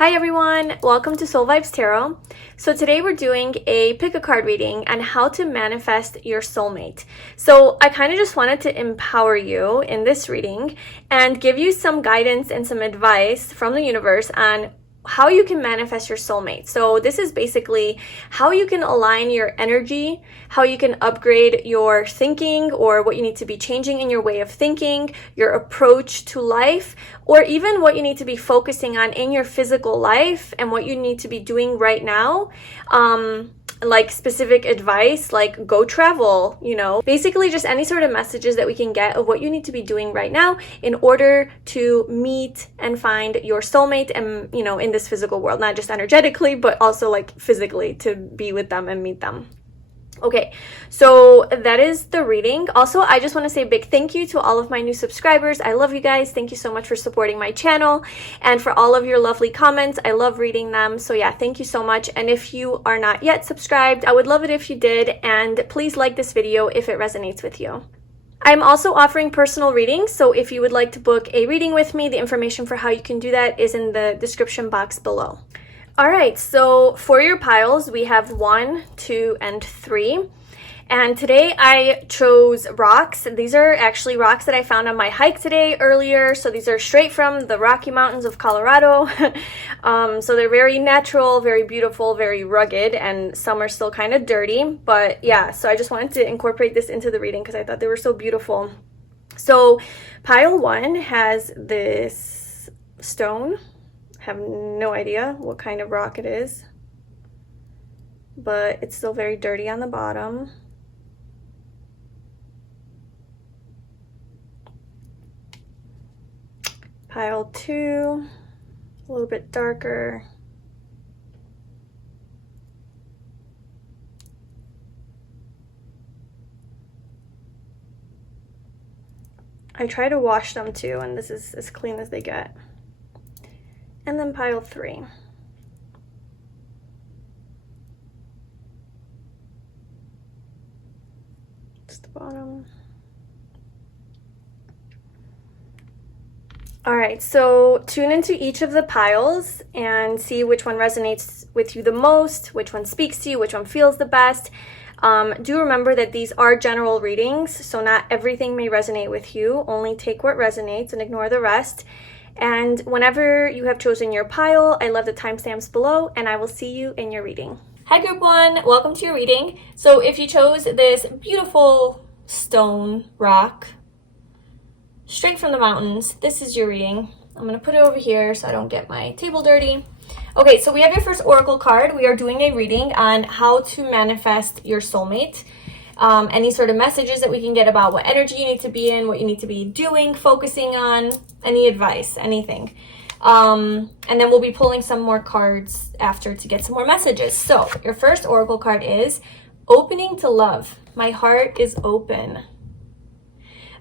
Hi everyone, welcome to Soul Vibes Tarot. So today we're doing a pick a card reading on how to manifest your soulmate. So I kind of just wanted to empower you in this reading and give you some guidance and some advice from the universe on how you can manifest your soulmate. So this is basically how you can align your energy, how you can upgrade your thinking or what you need to be changing in your way of thinking, your approach to life, or even what you need to be focusing on in your physical life and what you need to be doing right now. Like specific advice, like go travel, basically just any sort of messages that we can get of what you need to be doing right now in order to meet and find your soulmate and, in this physical world, not just energetically, but also like physically to be with them and meet them. Okay, so that is the reading. Also, I just want to say a big thank you to all of my new subscribers. I love you guys. Thank you so much for supporting my channel and for all of your lovely comments. I love reading them. So yeah, thank you so much. And if you are not yet subscribed, I would love it if you did. And please like this video if it resonates with you. I'm also offering personal readings, so if you would like to book a reading with me, the information for how you can do that is in the description box below. All right, so for your piles, we have 1, 2, and 3. And today I chose rocks. These are actually rocks that I found on my hike today earlier. So these are straight from the Rocky Mountains of Colorado. So they're very natural, very beautiful, very rugged, and some are still kind of dirty. But yeah, so I just wanted to incorporate this into the reading because I thought they were so beautiful. So pile 1 has this stone. Have no idea what kind of rock it is, but it's still very dirty on the bottom. Pile 2, a little bit darker. I try to wash them too, and this is as clean as they get. And then pile 3. Just the bottom. All right, so tune into each of the piles and see which one resonates with you the most, which one speaks to you, which one feels the best. Do remember that these are general readings, so not everything may resonate with you. Only take what resonates and ignore the rest. And whenever you have chosen your pile, I love the timestamps below, and I will see you in your reading. Hi group 1, welcome to your reading. So if you chose this beautiful stone rock straight from the mountains, this is your reading. I'm going to put it over here so I don't get my table dirty. Okay, so we have your first oracle card. We are doing a reading on how to manifest your soulmate. Any sort of messages that we can get about what energy you need to be in, what you need to be doing, focusing on, any advice, anything. And then we'll be pulling some more cards after to get some more messages. So your first oracle card is opening to love. My heart is open.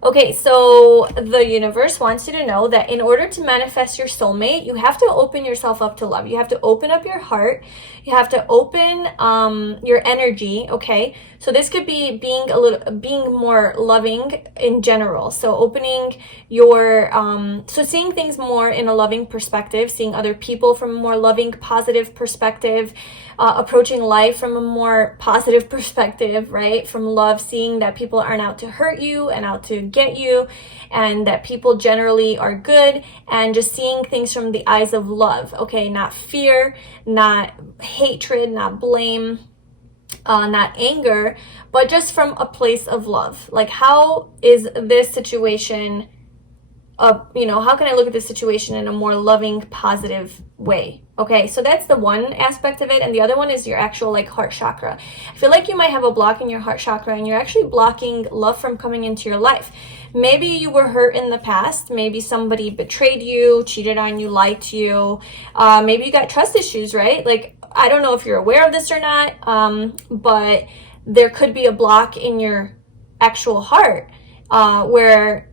Okay, so the universe wants you to know that in order to manifest your soulmate, you have to open yourself up to love. You have to open up your heart. You have to open your energy, okay? So this could be being more loving in general. So opening your, so seeing things more in a loving perspective, seeing other people from a more loving, positive perspective, approaching life from a more positive perspective, right? From love, seeing that people aren't out to hurt you and out to get you, and that people generally are good, and just seeing things from the eyes of love, okay? Not fear, not hatred, not blame, not anger, but just from a place of love. Like, how is this situation, how can I look at this situation in a more loving, positive way? Okay, so that's the one aspect of it. And the other one is your actual heart chakra. I feel like you might have a block in your heart chakra and you're actually blocking love from coming into your life. Maybe you were hurt in the past. Maybe somebody betrayed you, cheated on you, lied to you. Maybe you got trust issues, right? Like, I don't know if you're aware of this or not, but there could be a block in your actual heart where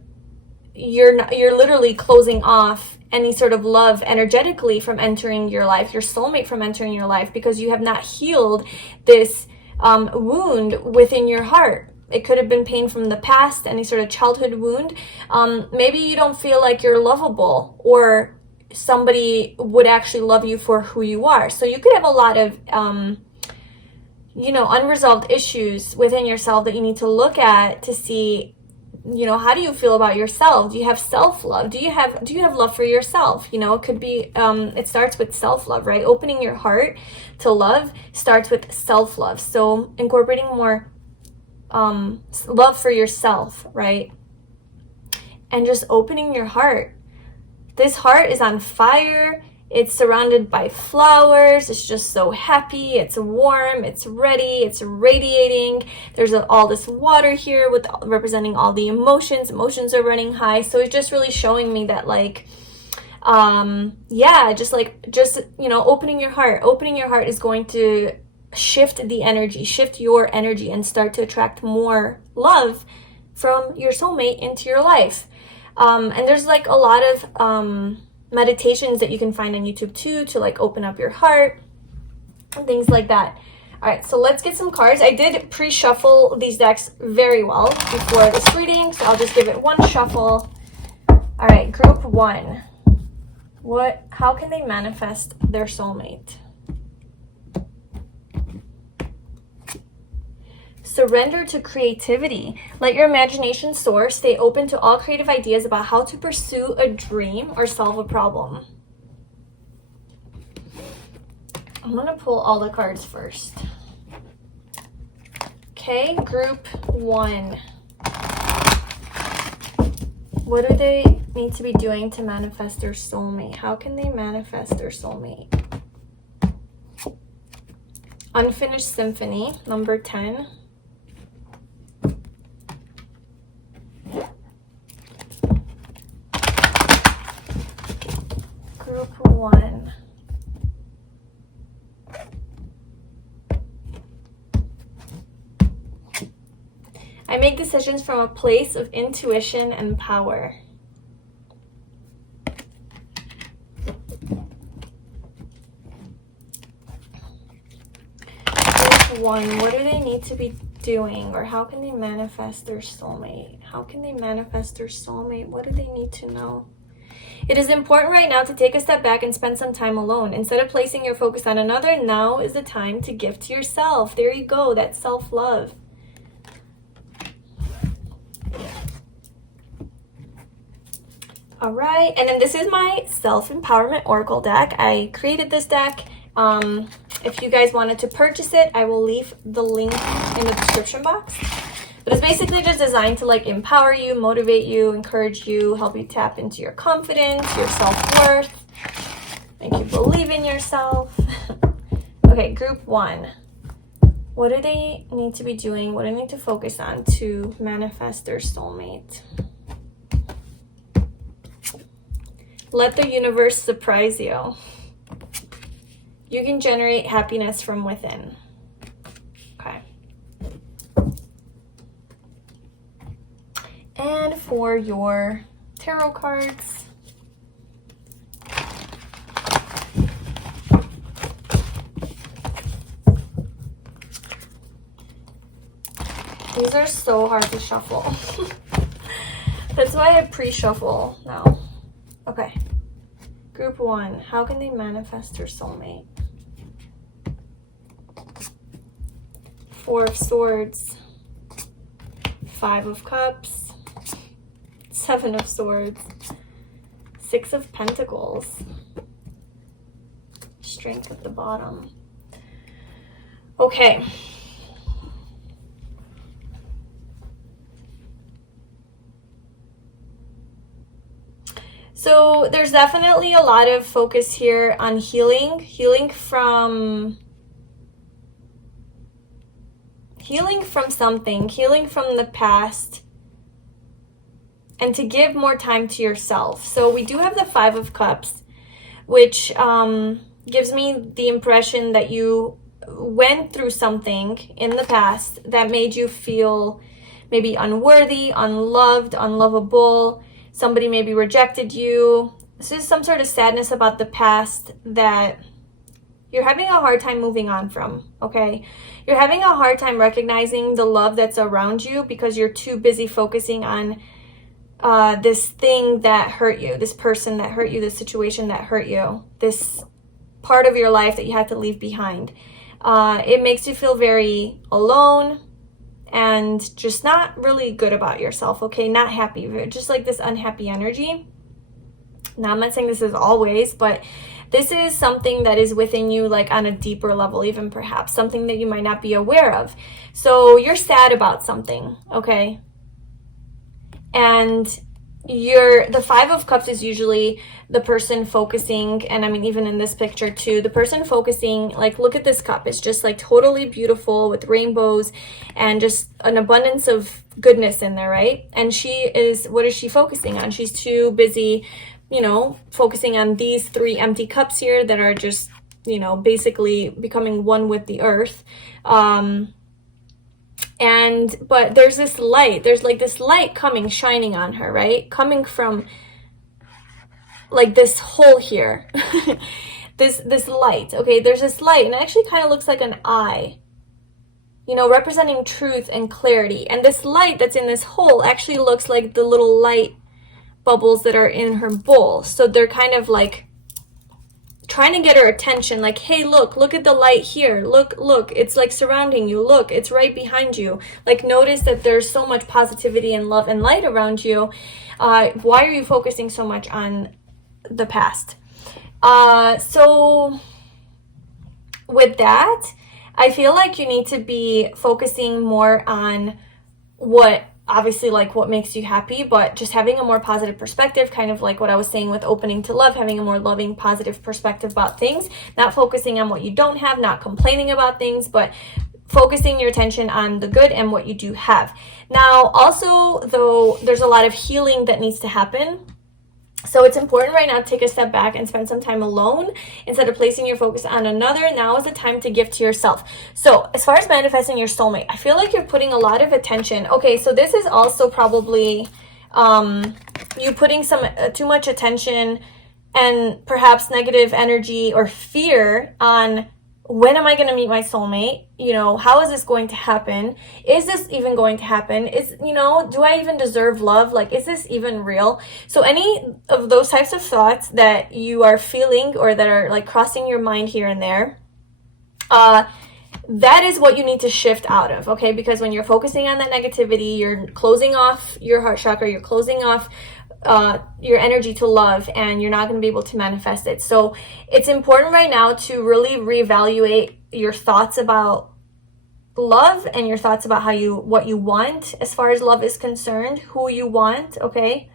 you're literally closing off any sort of love energetically from entering your life, your soulmate from entering your life, because you have not healed this wound within your heart. It could have been pain from the past, any sort of childhood wound. Maybe you don't feel like you're lovable or somebody would actually love you for who you are. So you could have a lot of you know, unresolved issues within yourself that you need to look at to see, you know, how do you feel about yourself? Do you have self-love? Do you have love for yourself? You know, it could be it starts with self-love, right? Opening your heart to love starts with self-love. So incorporating more love for yourself, right? And just opening your heart. This heart is on fire. It's surrounded by flowers. It's just so happy. It's warm. It's ready. It's radiating. There's all this water here with representing all the emotions. Emotions are running high. So it's just really showing me that, like, yeah, just you know, opening your heart. Opening your heart is going to shift the energy, shift your energy, and start to attract more love from your soulmate into your life. And there's like a lot of meditations that you can find on YouTube too, to like open up your heart and things like that. All right, so let's get some cards. I did pre-shuffle these decks very well before this reading, so I'll just give it one shuffle. All right, group one. How can they manifest their soulmate? Surrender to creativity. Let your imagination soar. Stay open to all creative ideas about how to pursue a dream or solve a problem. I'm going to pull all the cards first. Okay, group one. What do they need to be doing to manifest their soulmate? How can they manifest their soulmate? Unfinished Symphony, number 10. Group one. I make decisions from a place of intuition and power. Group one, what do they need to be doing, or how can they manifest their soulmate? How can they manifest their soulmate? What do they need to know? It is important right now to take a step back and spend some time alone. Instead of placing your focus on another, now is the time to give to yourself. There you go, that's self-love. All right, and then this is my self-empowerment oracle deck. I created this deck. If you guys wanted to purchase it, I will leave the link in the description box. But it's basically just designed to like empower you, motivate you, encourage you, help you tap into your confidence, your self-worth, make you believe in yourself. Okay, group one. What do they need to be doing? What do they need to focus on to manifest their soulmate? Let the universe surprise you. You can generate happiness from within. Okay. And for your tarot cards, these are so hard to shuffle. That's why I pre-shuffle now. Okay. Group one, how can they manifest their soulmate? Four of Swords, Five of Cups, Seven of Swords, Six of Pentacles, Strength at the bottom. Okay. So there's definitely a lot of focus here on healing from something, healing from the past, and to give more time to yourself. So we do have the Five of Cups, which gives me the impression that you went through something in the past that made you feel maybe unworthy, unloved, unlovable. Somebody maybe rejected you. This is some sort of sadness about the past that you're having a hard time moving on from, okay? You're having a hard time recognizing the love that's around you because you're too busy focusing on this thing that hurt you, this person that hurt you, this situation that hurt you, this part of your life that you had to leave behind. It makes you feel very alone and just not really good about yourself, okay? Not happy, just like this unhappy energy. Now, I'm not saying this is always, but this is something that is within you, like on a deeper level, even perhaps something that you might not be aware of. So you're sad about something, okay? And the Five of Cups is usually the person focusing, and I mean, even in this picture too, the person focusing, like, look at this cup. It's just like totally beautiful with rainbows and just an abundance of goodness in there, right? And what is she focusing on? She's too busy, you know, focusing on these three empty cups here that are just, you know, basically becoming one with the earth. But there's this light, there's like this light coming, shining on her, right? Coming from like this hole here, this light, okay? There's this light, and it actually kind of looks like an eye, you know, representing truth and clarity. And this light that's in this hole actually looks like the little light bubbles that are in her bowl. So they're kind of like trying to get her attention, like, hey, look at the light here, look, it's like surrounding you, look, it's right behind you. Like, notice that there's so much positivity and love and light around you. Why are you focusing so much on the past? So with that, I feel like you need to be focusing more on what, obviously, like what makes you happy, but just having a more positive perspective, kind of like what I was saying with opening to love, having a more loving, positive perspective about things, not focusing on what you don't have, not complaining about things, but focusing your attention on the good and what you do have. Now, also, though, there's a lot of healing that needs to happen. So it's important right now to take a step back and spend some time alone instead of placing your focus on another. Now is the time to give to yourself. So as far as manifesting your soulmate, I feel like you're putting a lot of attention. Okay, so this is also probably you putting some too much attention and perhaps negative energy or fear on, when am I going to meet my soulmate? You know, how is this going to happen? Is this even going to happen? You know, do I even deserve love? Like, is this even real? So any of those types of thoughts that you are feeling or that are like crossing your mind here and there, that is what you need to shift out of, okay? Because when you're focusing on that negativity, you're closing off your heart chakra, you're closing off your energy to love, and you're not going to be able to manifest it. So it's important right now to really reevaluate your thoughts about love and your thoughts about what you want as far as love is concerned, who you want, okay?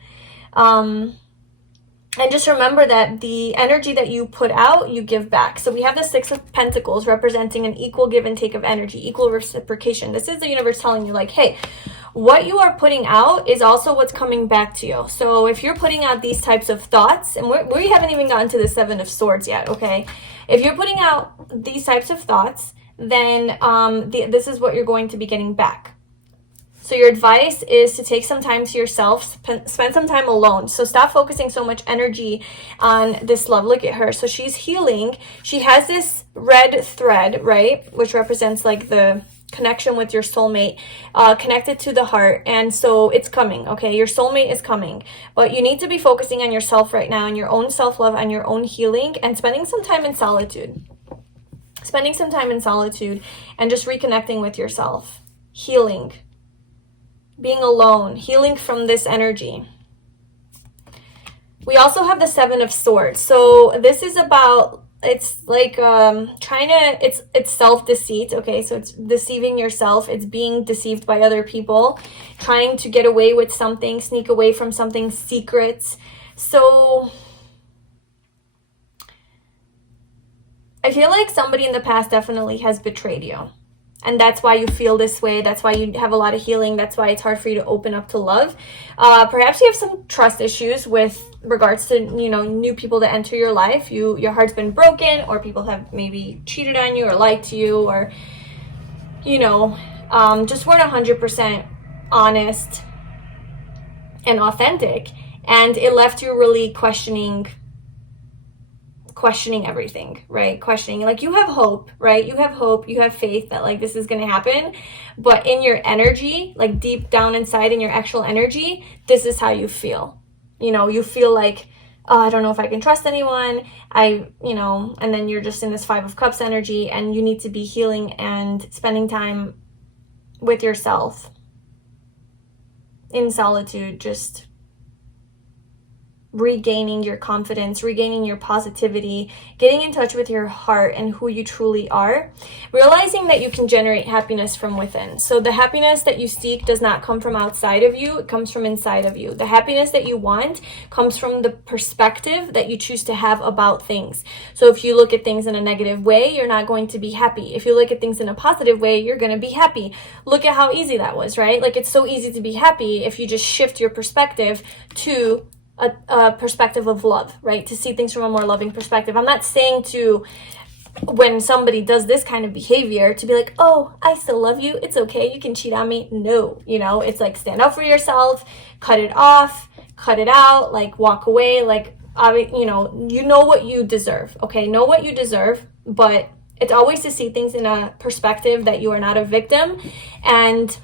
And just remember that the energy that you put out, you give back. So we have the Six of Pentacles representing an equal give and take of energy, equal reciprocation. This is the universe telling you, like, hey, what you are putting out is also what's coming back to you. So if you're putting out these types of thoughts, and we haven't even gotten to the Seven of Swords yet, okay? If you're putting out these types of thoughts, then this is what you're going to be getting back. So your advice is to take some time to yourself, spend some time alone. So stop focusing so much energy on this love. Look at her. So she's healing. She has this red thread, right? Which represents like the connection with your soulmate, connected to the heart. And so it's coming, okay? Your soulmate is coming. But you need to be focusing on yourself right now, and your own self-love, and your own healing, and spending some time in solitude. Spending some time in solitude and just reconnecting with yourself. Healing. Being alone, healing from this energy. We also have the Seven of Swords. So this is about, it's like it's self-deceit, okay? So it's deceiving yourself. It's being deceived by other people, trying to get away with something, sneak away from something, secrets. So I feel like somebody in the past definitely has betrayed you. And that's why you feel this way. That's why you have a lot of healing. That's why it's hard for you to open up to love. Perhaps you have some trust issues with regards to, you know, new people that enter your life. Your heart's been broken, or people have maybe cheated on you or lied to you, or, you know, just weren't 100% honest and authentic. And it left you really questioning questioning everything, right? Questioning, like, you have hope, right? You have hope, you have faith that like this is going to happen, but in your energy, like deep down inside in your actual energy, this is how you feel. You know, you feel like, oh, I don't know if I can trust anyone. And then you're just in this 5 of Cups energy, and you need to be healing and spending time with yourself in solitude, just regaining your confidence, regaining your positivity, getting in touch with your heart and who you truly are, realizing that you can generate happiness from within. So the happiness that you seek does not come from outside of you, it comes from inside of you. The happiness that you want comes from the perspective that you choose to have about things. So if you look at things in a negative way, you're not going to be happy. If you look at things in a positive way, you're going to be happy. Look at how easy that was, right? Like, it's so easy to be happy if you just shift your perspective to a perspective of love, right? To see things from a more loving perspective. I'm not saying to, when somebody does this kind of behavior, to be like, oh, I still love you, it's okay, you can cheat on me. No, you know, it's like, stand up for yourself, cut it off, cut it out, like walk away, like, you know what you deserve, okay? Know what you deserve, but it's always to see things in a perspective that you are not a victim, and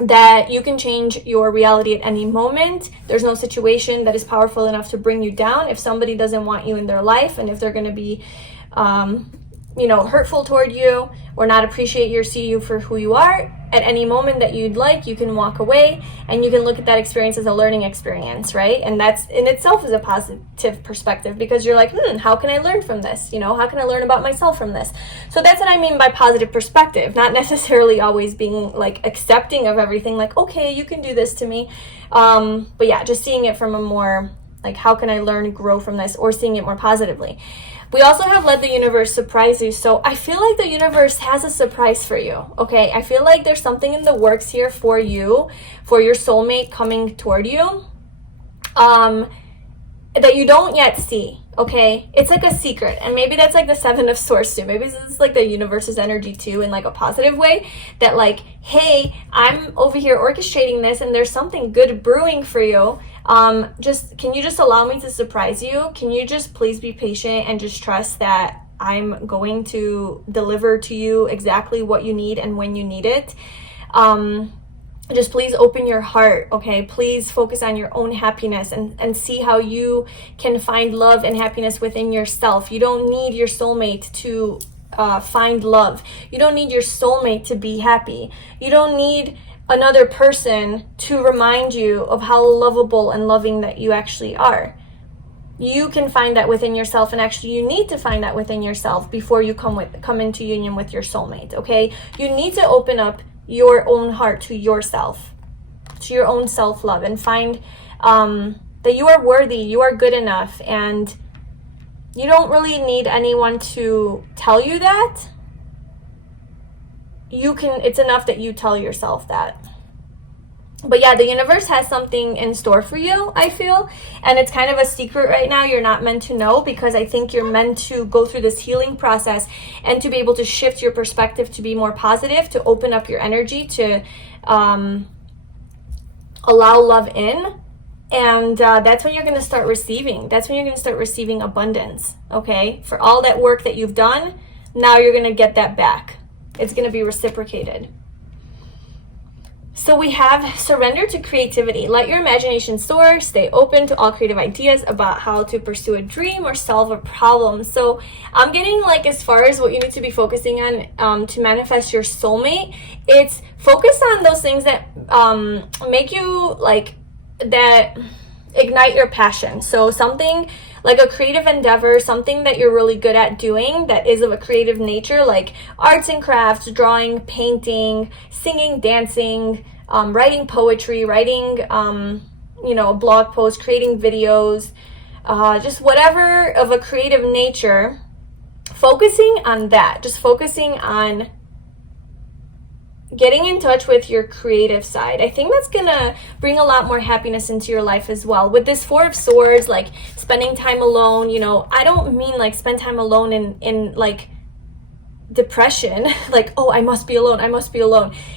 that you can change your reality at any moment. There's no situation that is powerful enough to bring you down. If somebody doesn't want you in their life, and if they're going to be hurtful toward you or not appreciate you or see you for who you are, at any moment that you'd like, you can walk away, and you can look at that experience as a learning experience, right? And that's in itself is a positive perspective, because you're like, how can I learn from this? You know, how can I learn about myself from this? So that's what I mean by positive perspective, not necessarily always being like accepting of everything, like, okay, you can do this to me. But yeah, just seeing it from a more like, how can I learn, grow from this, or seeing it more positively. We also have let the universe surprise you. So I feel like the universe has a surprise for you, okay? I feel like there's something in the works here for you, for your soulmate coming toward you, that you don't yet see, okay? It's like a secret, and maybe that's like the 7 of Swords too. Maybe this is like the universe's energy too, in like a positive way, that like, hey, I'm over here orchestrating this, and there's something good brewing for you. Can you just allow me to surprise you? Can you just please be patient and just trust that I'm going to deliver to you exactly what you need and when you need it? Just please open your heart, okay? Please focus on your own happiness and see how you can find love and happiness within yourself. You don't need your soulmate to find love. You don't need your soulmate to be happy. You don't need another person to remind you of how lovable and loving that you actually are. You can find that within yourself, and actually you need to find that within yourself before you come into union with your soulmate, okay? You need to open up your own heart to yourself, to your own self-love, and find that you are worthy, you are good enough, and you don't really need anyone to tell you that. It's enough that you tell yourself that. But yeah, the universe has something in store for you, I feel, and it's kind of a secret right now. You're not meant to know, because I think you're meant to go through this healing process and to be able to shift your perspective to be more positive, to open up your energy, to allow love in. And that's when you're going to start receiving. That's when you're going to start receiving abundance, okay? For all that work that you've done, now you're going to get that back. It's going to be reciprocated. So we have surrender to creativity. Let your imagination soar. Stay open to all creative ideas about how to pursue a dream or solve a problem. So I'm getting like, as far as what you need to be focusing on to manifest your soulmate, it's focus on those things that make you like, that ignite your passion. So something like a creative endeavor, something that you're really good at doing that is of a creative nature, like arts and crafts, drawing, painting, singing, dancing, writing poetry, writing, a blog post, creating videos, just whatever of a creative nature, focusing on that, just focusing on getting in touch with your creative side. I think that's gonna bring a lot more happiness into your life as well. With this 4 of Swords, like spending time alone, I don't mean like spend time alone in like depression, like, oh, I must be alone.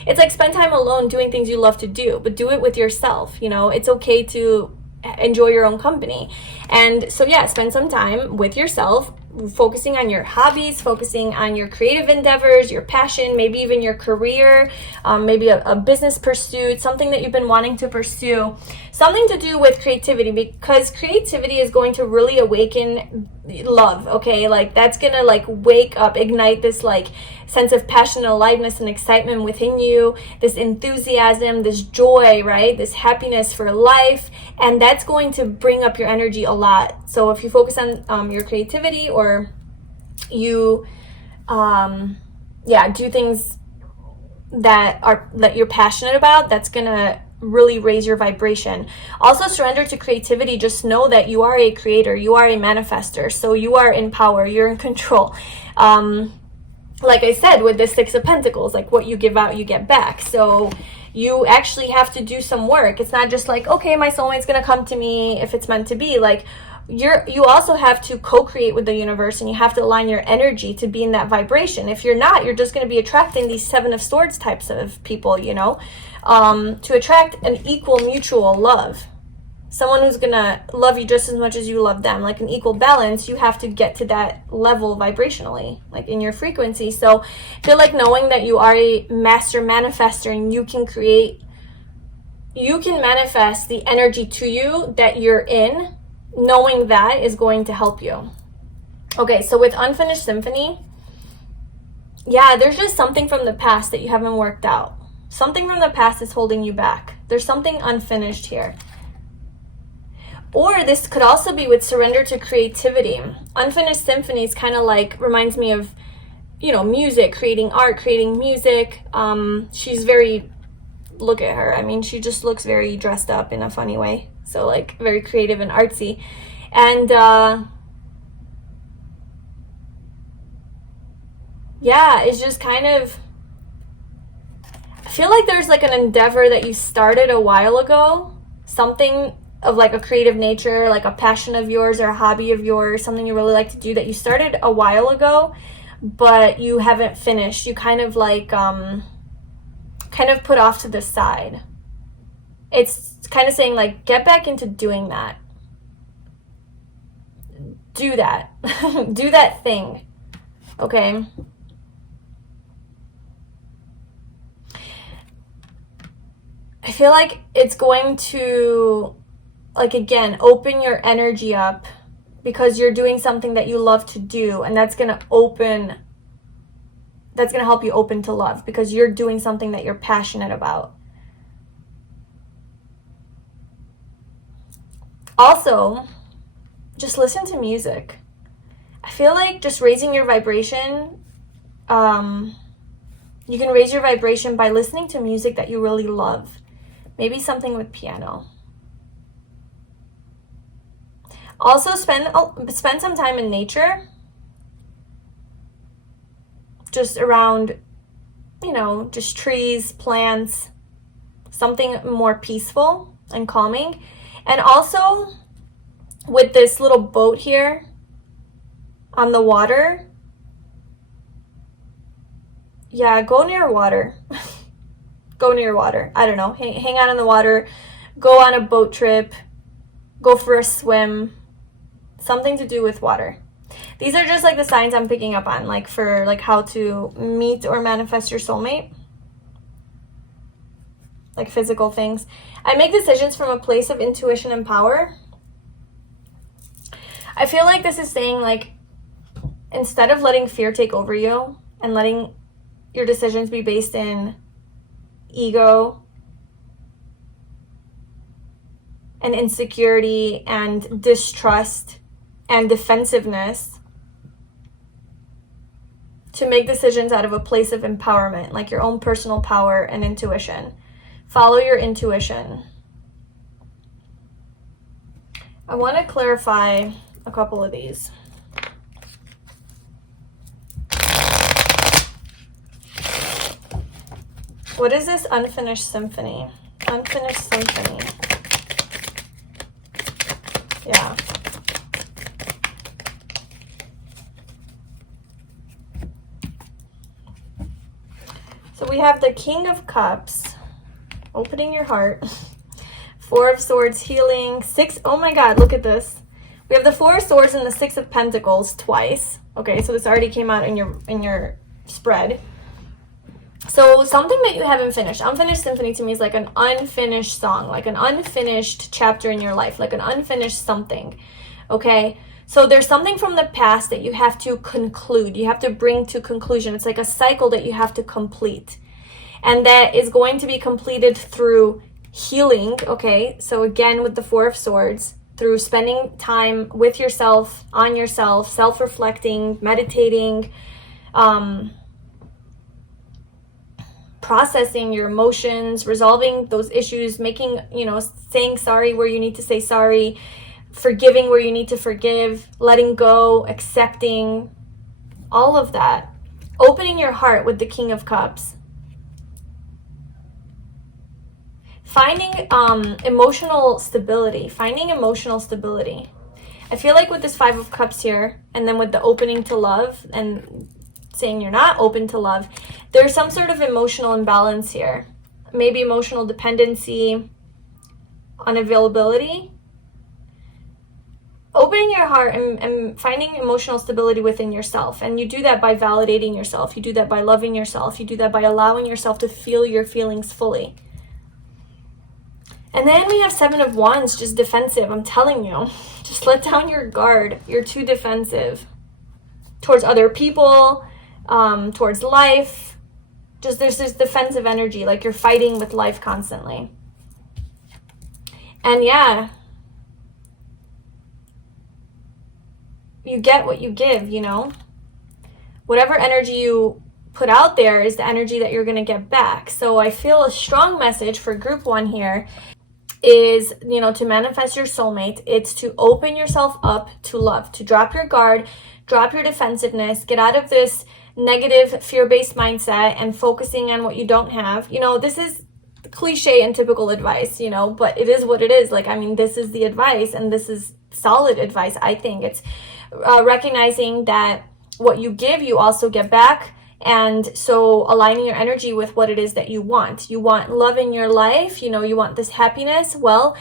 It's like spend time alone doing things you love to do, but do it with yourself. It's okay to enjoy your own company. And so yeah, spend some time with yourself, focusing on your hobbies, focusing on your creative endeavors, your passion, maybe even your career, maybe a business pursuit, something that you've been wanting to pursue, something to do with creativity, because creativity is going to really awaken love, okay? Like that's gonna like wake up, ignite this like sense of passion, aliveness, and excitement within you, this enthusiasm, this joy, right? This happiness for life. And that's going to bring up your energy a lot. So if you focus on your creativity, or you do things that you're passionate about, that's gonna really raise your vibration. Also, surrender to creativity. Just know that you are a creator, you are a manifester, so you are in power, you're in control. Like I said, with the Six of Pentacles, like what you give out, you get back. So you actually have to do some work. It's not just like, okay, my soulmate's gonna come to me if it's meant to be. Like you also have to co-create with the universe, and you have to align your energy to be in that vibration. If you're not, you're just going to be attracting these Seven of Swords types of people, you know, to attract an equal mutual love. Someone who's going to love you just as much as you love them, like an equal balance. You have to get to that level vibrationally, like in your frequency. So I feel like knowing that you are a master manifester, and you can manifest the energy to you that you're in, knowing that is going to help you. Okay, so with Unfinished Symphony, yeah, there's just something from the past that you haven't worked out. Something from the past is holding you back. There's something unfinished here. Or this could also be with surrender to creativity. Unfinished Symphony is kind of like, reminds me of, you know, music, creating art, creating music. She's very, look at her. I mean, she just looks very dressed up in a funny way. So like very creative and artsy. And yeah, it's just kind of, I feel like there's like an endeavor that you started a while ago, something of like a creative nature, like a passion of yours or a hobby of yours, something you really like to do that you started a while ago, but you haven't finished. You kind of like kind of put off to the side. It's kind of saying like, get back into doing that. Do that. Do that thing. Okay? I feel like it's going to, like, again, open your energy up, because you're doing something that you love to do, and that's going to help you open to love, because you're doing something that you're passionate about. Also, just listen to music. I feel like just raising your vibration, you can raise your vibration by listening to music that you really love. Maybe something with piano. Also, spend some time in nature. Just around, you know, just trees, plants, something more peaceful and calming. And also, with this little boat here on the water, yeah, go near water. Go near water. I don't know. Hang out on the water. Go on a boat trip. Go for a swim. Something to do with water. These are just like the signs I'm picking up on, like for like how to meet or manifest your soulmate. Like physical things. I make decisions from a place of intuition and power. I feel like this is saying, like, instead of letting fear take over you and letting your decisions be based in ego and insecurity and distrust and defensiveness, to make decisions out of a place of empowerment, like your own personal power and intuition. Follow your intuition. I want to clarify a couple of these. What is this unfinished symphony? Unfinished symphony. Yeah. So we have the King of Cups, opening your heart, Four of Swords, healing. Six, oh my God, look at this. We have the Four of Swords and the Six of Pentacles twice. Okay, so this already came out in your spread. So something that you haven't finished. Unfinished symphony to me is like an unfinished song, like an unfinished chapter in your life, like an unfinished something. Okay, so there's something from the past that you have to conclude. You have to bring to conclusion. It's like a cycle that you have to complete. And that is going to be completed through healing. Okay, so again with the Four of Swords, through spending time with yourself, on yourself, self-reflecting, meditating, processing your emotions, resolving those issues, making, saying sorry where you need to say sorry, forgiving where you need to forgive, letting go, accepting, all of that. Opening your heart with the King of Cups. Finding emotional stability. Finding emotional stability. I feel like with this Five of Cups here, and then with the opening to love, and saying you're not open to love, there's some sort of emotional imbalance here. Maybe emotional dependency, unavailability. Opening your heart and finding emotional stability within yourself. And you do that by validating yourself. You do that by loving yourself. You do that by allowing yourself to feel your feelings fully. And then we have Seven of Wands, just defensive. I'm telling you, just let down your guard. You're too defensive towards other people, towards life. Just there's this defensive energy, like you're fighting with life constantly. And yeah, you get what you give, whatever energy you put out there is the energy that you're going to get back. So I feel a strong message for group 1 here is, to manifest your soulmate. It's to open yourself up to love, to drop your guard, drop your defensiveness, get out of this negative fear-based mindset and focusing on what you don't have. This is cliche and typical advice, but it is what it is. This is the advice, and this is solid advice. I think it's recognizing that what you give, you also get back. And so aligning your energy with what it is that you want. You want love in your life, you want this happiness. Well,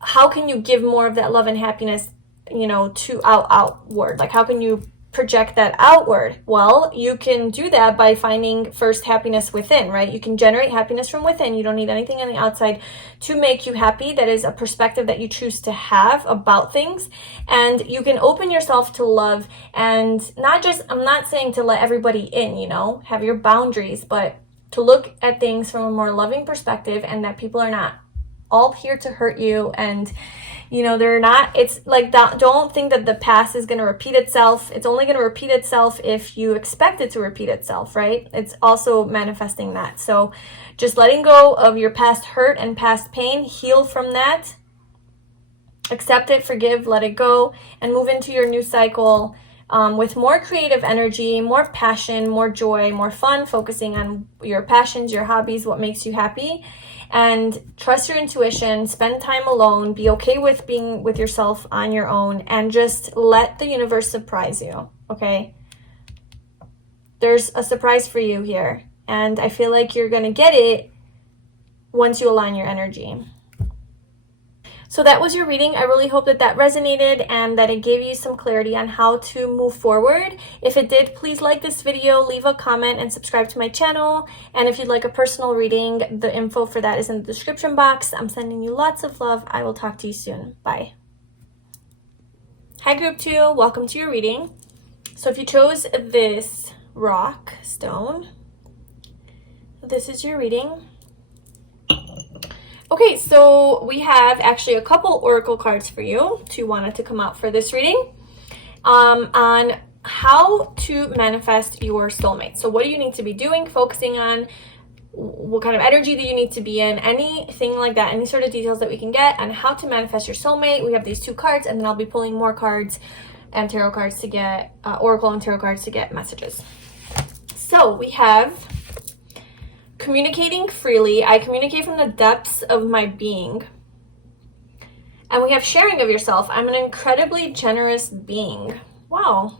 how can you give more of that love and happiness, to outward? Like, how can you project that outward? Well, you can do that by finding first happiness within, right? You can generate happiness from within. You don't need anything on the outside to make you happy. That is a perspective that you choose to have about things. And you can open yourself to love, and I'm not saying to let everybody in, have your boundaries, but to look at things from a more loving perspective, and that people are not all here to hurt you. And they're not, it's like, don't think that the past is going to repeat itself. It's only going to repeat itself if you expect it to repeat itself, right? It's also manifesting that. So just letting go of your past hurt and past pain, heal from that, accept it, forgive, let it go, and move into your new cycle with more creative energy, more passion, more joy, more fun, focusing on your passions, your hobbies, what makes you happy. And trust your intuition, spend time alone, be okay with being with yourself on your own, and just let the universe surprise you, okay? There's a surprise for you here, and I feel like you're gonna get it once you align your energy. So that was your reading. I really hope that resonated and that it gave you some clarity on how to move forward. If it did, please like this video, leave a comment, and subscribe to my channel. And if you'd like a personal reading, the info for that is in the description box. I'm sending you lots of love. I will talk to you soon. Bye. Hi, Group 2. Welcome to your reading. So if you chose this rock stone, this is your reading. Okay, so we have actually a couple oracle cards for you. 2 wanted to come out for this reading on how to manifest your soulmate. So what do you need to be doing, focusing on, what kind of energy do you need to be in, anything like that, any sort of details that we can get on how to manifest your soulmate. We have these 2 cards, and then I'll be pulling more cards and tarot cards to get, oracle and tarot cards to get messages. So we have communicating freely. I communicate from the depths of my being. And we have sharing of yourself. I'm an incredibly generous being. Wow.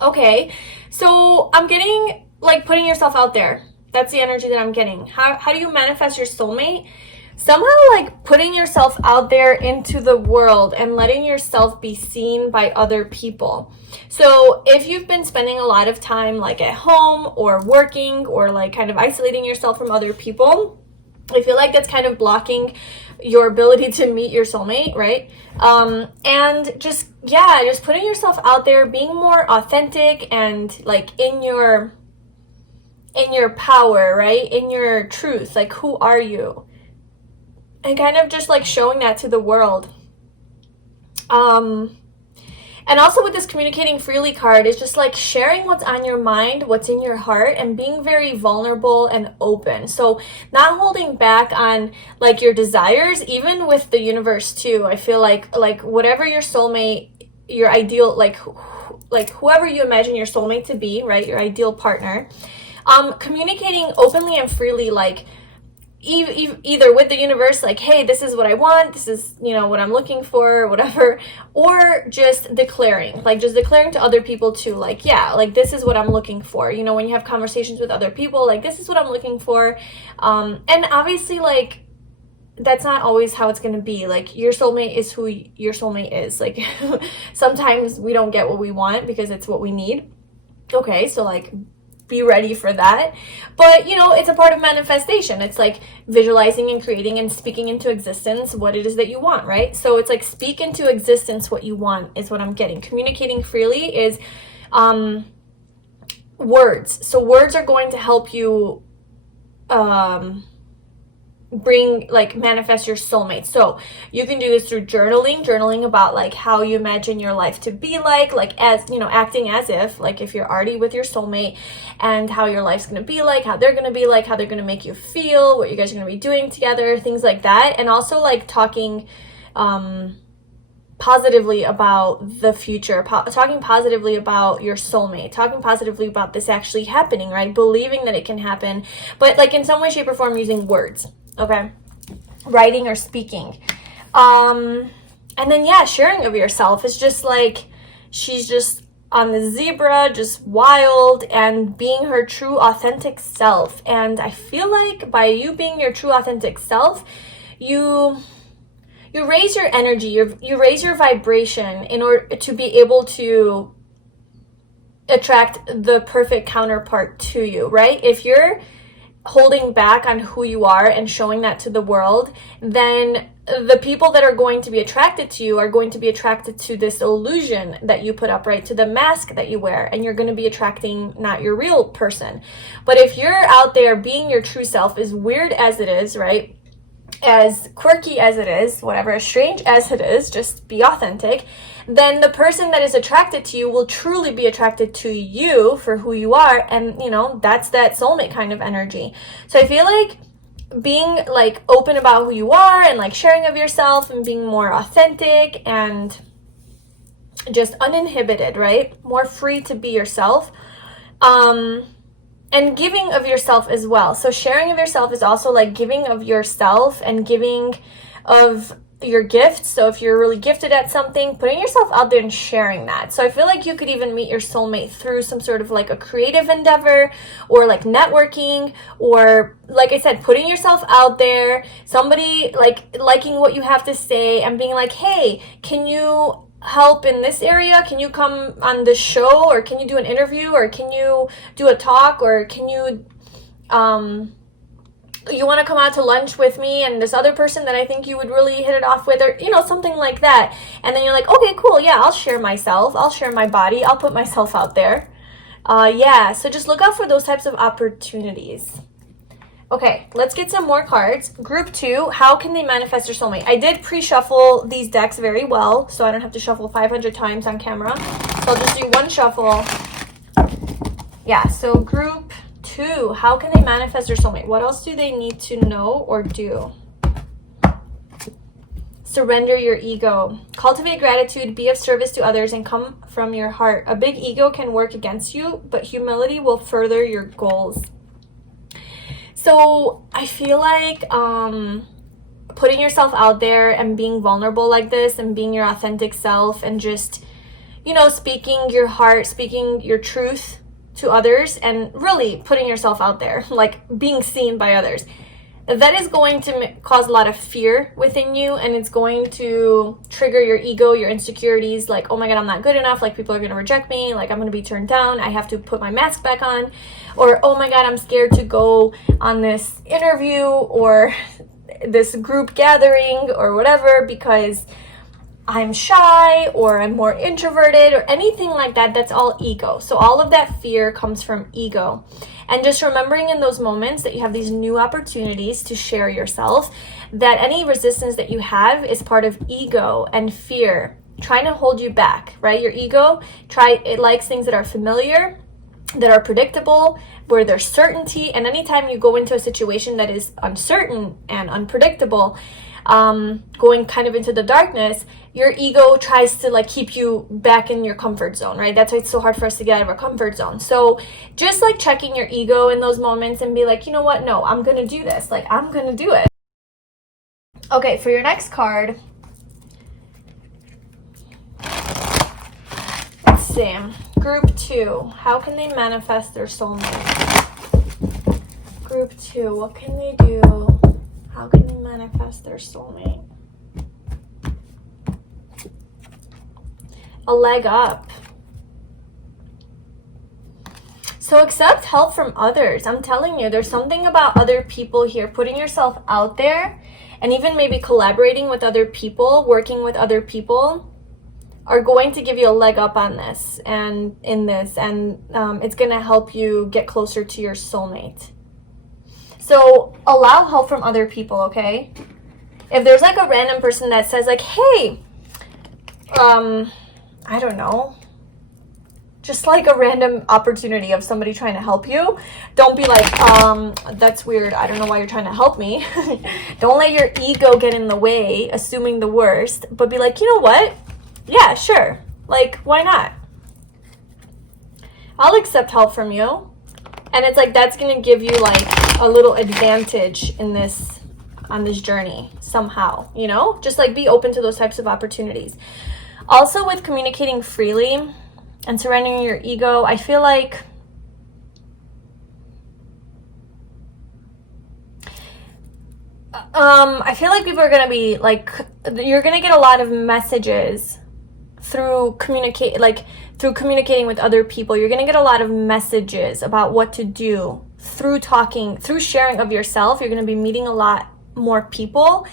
Okay, so I'm getting like putting yourself out there. That's the energy that I'm getting. How do you manifest your soulmate? Somehow like putting yourself out there into the world and letting yourself be seen by other people. So if you've been spending a lot of time like at home or working or like kind of isolating yourself from other people, I feel like that's kind of blocking your ability to meet your soulmate, right? And just putting yourself out there, being more authentic and like in your power, right? In your truth, like who are you? And kind of just like showing that to the world. And also with this communicating freely card, is just like sharing what's on your mind, what's in your heart, and being very vulnerable and open. So not holding back on like your desires, even with the universe too. I feel like whatever your soulmate, your ideal, like whoever you imagine your soulmate to be, right? Your ideal partner. Communicating openly and freely, like either with the universe, like, hey, this is what I want, this is, you know, what I'm looking for, whatever, or just declaring to other people too, like, yeah, like this is what I'm looking for, you know, when you have conversations with other people, like this is what I'm looking for. And obviously like that's not always how it's going to be. Like your soulmate is who your soulmate is. Like sometimes we don't get what we want because it's what we need. Okay, so like be ready for that. But you know, it's a part of manifestation. It's like visualizing and creating and speaking into existence what it is that you want, right? So it's like speak into existence what you want is what I'm getting. Communicating freely is words. So words are going to help you manifest your soulmate. So you can do this through journaling about like how you imagine your life to be like as, you know, acting as if like if you're already with your soulmate, and how your life's going to be like, how they're going to be like, how they're going to make you feel, what you guys are going to be doing together, things like that. And also like talking positively about the future, talking positively about your soulmate, talking positively about this actually happening, right? Believing that it can happen, but like in some way, shape, or form using words. Okay, writing or speaking. And then yeah, sharing of yourself is just like she's just on the zebra, just wild and being her true authentic self. And I feel like by you being your true authentic self, you raise your energy, you raise your vibration in order to be able to attract the perfect counterpart to you, right? If you're holding back on who you are and showing that to the world, then the people that are going to be attracted to you are going to be attracted to this illusion that you put up, right? To the mask that you wear, and you're going to be attracting not your real person. But if you're out there being your true self, as weird as it is, right? As quirky as it is, whatever, as strange as it is, just be authentic, then the person that is attracted to you will truly be attracted to you for who you are. And you know, that's that soulmate kind of energy. So I feel like being like open about who you are and like sharing of yourself and being more authentic and just uninhibited, right? More free to be yourself. And giving of yourself as well. So sharing of yourself is also like giving of yourself and giving of your gifts. So if you're really gifted at something, putting yourself out there and sharing that. So I feel like you could even meet your soulmate through some sort of like a creative endeavor or like networking, or like I said, putting yourself out there, somebody like liking what you have to say and being like, hey, can you help in this area? Can you come on this show, or can you do an interview, or can you do a talk, or can you you want to come out to lunch with me and this other person that I think you would really hit it off with, or you know, something like that. And then you're like, okay, cool, yeah, I'll share myself, I'll share my body, I'll put myself out there. Yeah, so just look out for those types of opportunities. Okay, let's get some more cards. Group 2, how can they manifest their soulmate? I did pre-shuffle these decks very well, so I don't have to shuffle 500 times on camera. So I'll just do one shuffle. Yeah, so group 2, how can they manifest their soulmate? What else do they need to know or do? Surrender your ego. Cultivate gratitude, be of service to others, and come from your heart. A big ego can work against you, but humility will further your goals. So I feel like putting yourself out there and being vulnerable like this and being your authentic self and just, you know, speaking your heart, speaking your truth to others and really putting yourself out there, like being seen by others, that is going to cause a lot of fear within you, and it's going to trigger your ego, your insecurities, like, oh my god, I'm not good enough, like people are going to reject me, like I'm going to be turned down, I have to put my mask back on, or oh my god, I'm scared to go on this interview or this group gathering or whatever because I'm shy or I'm more introverted or anything like that. That's all ego. So all of that fear comes from ego. And just remembering in those moments that you have these new opportunities to share yourself, that any resistance that you have is part of ego and fear trying to hold you back, right? Your ego, it likes things that are familiar, that are predictable, where there's certainty. And anytime you go into a situation that is uncertain and unpredictable, going kind of into the darkness, your ego tries to like keep you back in your comfort zone, right? That's why it's so hard for us to get out of our comfort zone. So just like checking your ego in those moments and be like, you know what? No, I'm going to do this. Like, I'm going to do it. Okay, for your next card, let's see. Group 2, how can they manifest their soulmate? Group 2, what can they do? How can they manifest their soulmate? A leg up. So accept help from others. I'm telling you, there's something about other people here, putting yourself out there, and even maybe collaborating with other people, working with other people, are going to give you a leg up on this and in this, and it's going to help you get closer to your soulmate. So allow help from other people, okay? If there's like a random person that says like, hey, I don't know, just like a random opportunity of somebody trying to help you, don't be like, that's weird, I don't know why you're trying to help me. Don't let your ego get in the way, assuming the worst, but be like, you know what? Yeah, sure. Like, why not? I'll accept help from you. And it's like, that's going to give you like a little advantage in this, on this journey somehow, you know? Just like be open to those types of opportunities. Also with communicating freely and surrendering your ego, I feel like people are going to be like, you're going to get a lot of messages through communicating with other people. You're going to get a lot of messages about what to do through talking, through sharing of yourself. You're going to be meeting a lot more people,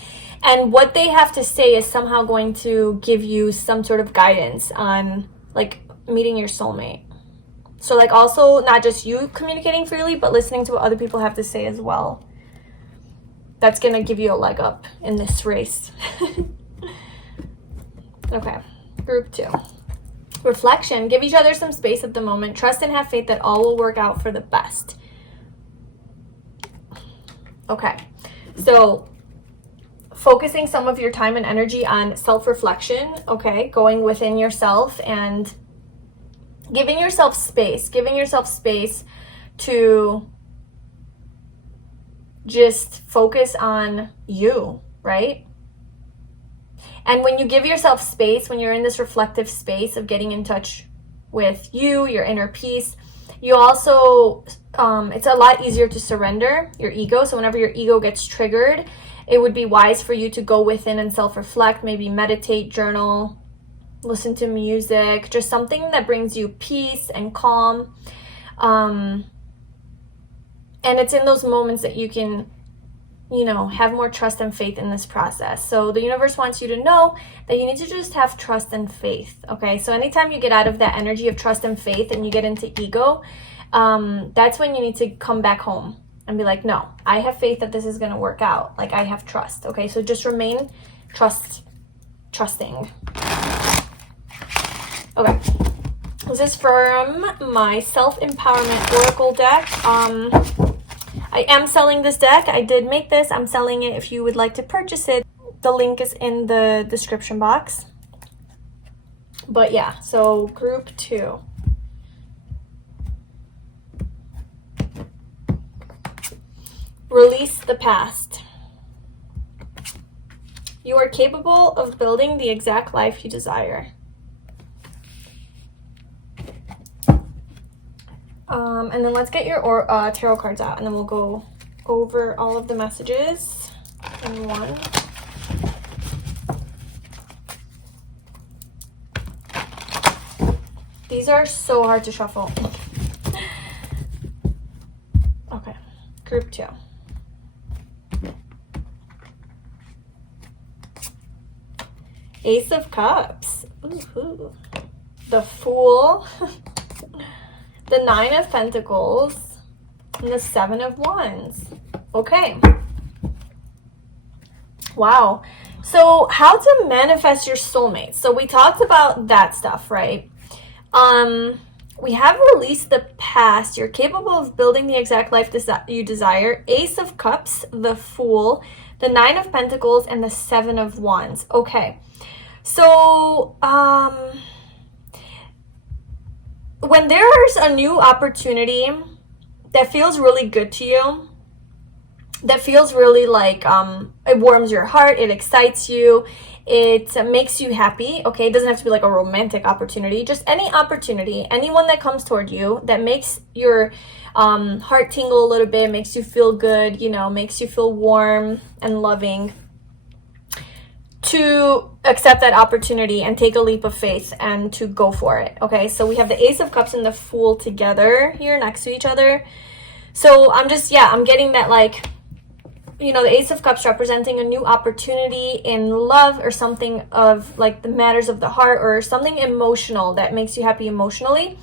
and what they have to say is somehow going to give you some sort of guidance on like meeting your soulmate. So like also not just you communicating freely, but listening to what other people have to say as well. That's going to give you a leg up in this race. Okay. Group 2. Reflection. Give each other some space at the moment. Trust and have faith that all will work out for the best. Okay. So focusing some of your time and energy on self-reflection, okay? Going within yourself and giving yourself space. Giving yourself space to just focus on you, right? And when you give yourself space, when you're in this reflective space of getting in touch with you, your inner peace, you also, it's a lot easier to surrender your ego. So whenever your ego gets triggered, it would be wise for you to go within and self-reflect, maybe meditate, journal, listen to music, just something that brings you peace and calm. And it's in those moments that you can, you know, have more trust and faith in this process. So the universe wants you to know that you need to just have trust and faith, okay? So anytime you get out of that energy of trust and faith and you get into ego, that's when you need to come back home and be like, no, I have faith that this is going to work out. Like, I have trust, okay? So just remain trusting. Okay. This is from my self-empowerment oracle deck. I am selling this deck. I did make this. I'm selling it if you would like to purchase it. The link is in the description box. But yeah, so group 2. Release the past. You are capable of building the exact life you desire. And then let's get your tarot cards out, and then we'll go over all of the messages in one. These are so hard to shuffle. Okay, group 2. Ace of Cups. Ooh. The Fool. The 9 of Pentacles. And the 7 of Wands. Okay. Wow. So how to manifest your soulmate. So we talked about that stuff, right? We have released the past. You're capable of building the exact life you desire. Ace of Cups, the Fool, the 9 of Pentacles, and the 7 of Wands. Okay. So, when there's a new opportunity that feels really good to you, that feels really like, it warms your heart, it excites you, it makes you happy, okay? It doesn't have to be like a romantic opportunity, just any opportunity, anyone that comes toward you that makes your heart tingle a little bit, makes you feel good, you know, makes you feel warm and loving, to accept that opportunity and take a leap of faith and to go for it, okay? So we have the Ace of Cups and the Fool together here next to each other. So I'm getting that, like, you know, the Ace of Cups representing a new opportunity in love or something of like the matters of the heart or something emotional that makes you happy emotionally,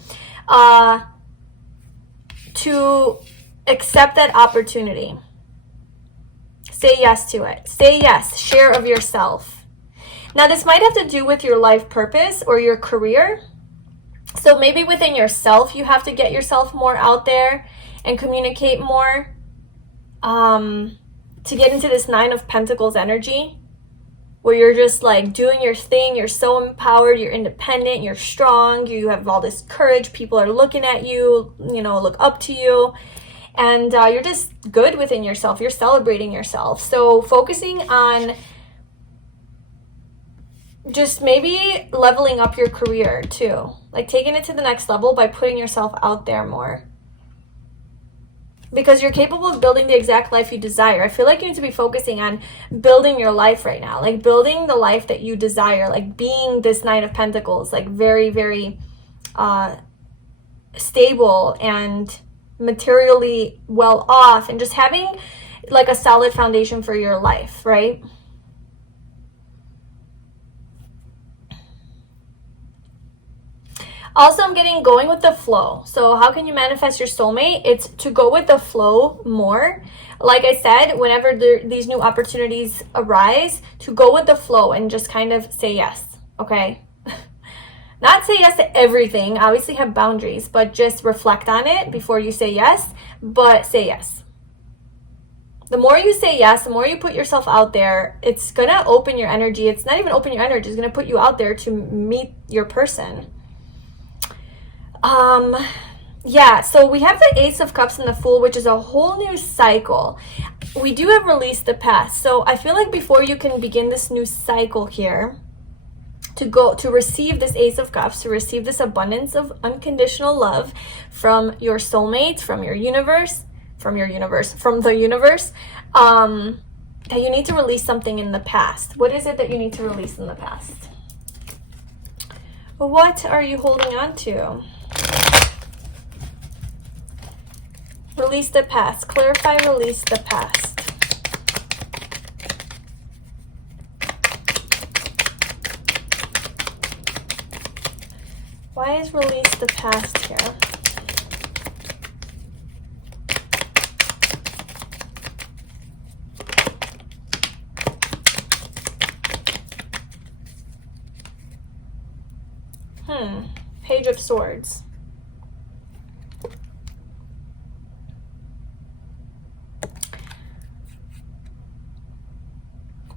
to accept that opportunity. Say yes to it. Say yes. Share of yourself. Now, this might have to do with your life purpose or your career. So maybe within yourself, you have to get yourself more out there and communicate more, to get into this 9 of Pentacles energy, where you're just like doing your thing. You're so empowered. You're independent. You're strong. You have all this courage. People are looking at you, you know, look up to you. And you're just good within yourself. You're celebrating yourself. So focusing on just maybe leveling up your career too. Like taking it to the next level by putting yourself out there more. Because you're capable of building the exact life you desire. I feel like you need to be focusing on building your life right now. Like building the life that you desire. Like being this 9 of Pentacles. Like very, very stable and materially well off, and just having like a solid foundation for your life, right? Also, I'm getting going with the flow. So how can you manifest your soulmate? It's to go with the flow more. Like I said, whenever these new opportunities arise, to go with the flow and just kind of say yes, okay? Not say yes to everything, obviously have boundaries, but just reflect on it before you say yes, but say yes. The more you say yes, the more you put yourself out there, it's going to open your energy. It's not even open your energy, it's going to put you out there to meet your person. Yeah, so we have the Ace of Cups and the Fool, which is a whole new cycle. We do have released the past. So I feel like before you can begin this new cycle here, to receive this Ace of Cups, to receive this abundance of unconditional love from your soulmate, from the universe, that you need to release something in the past. What is it that you need to release in the past? What are you holding on to? Release the past. Clarify, release the past. Why is release the past here? Page of Swords.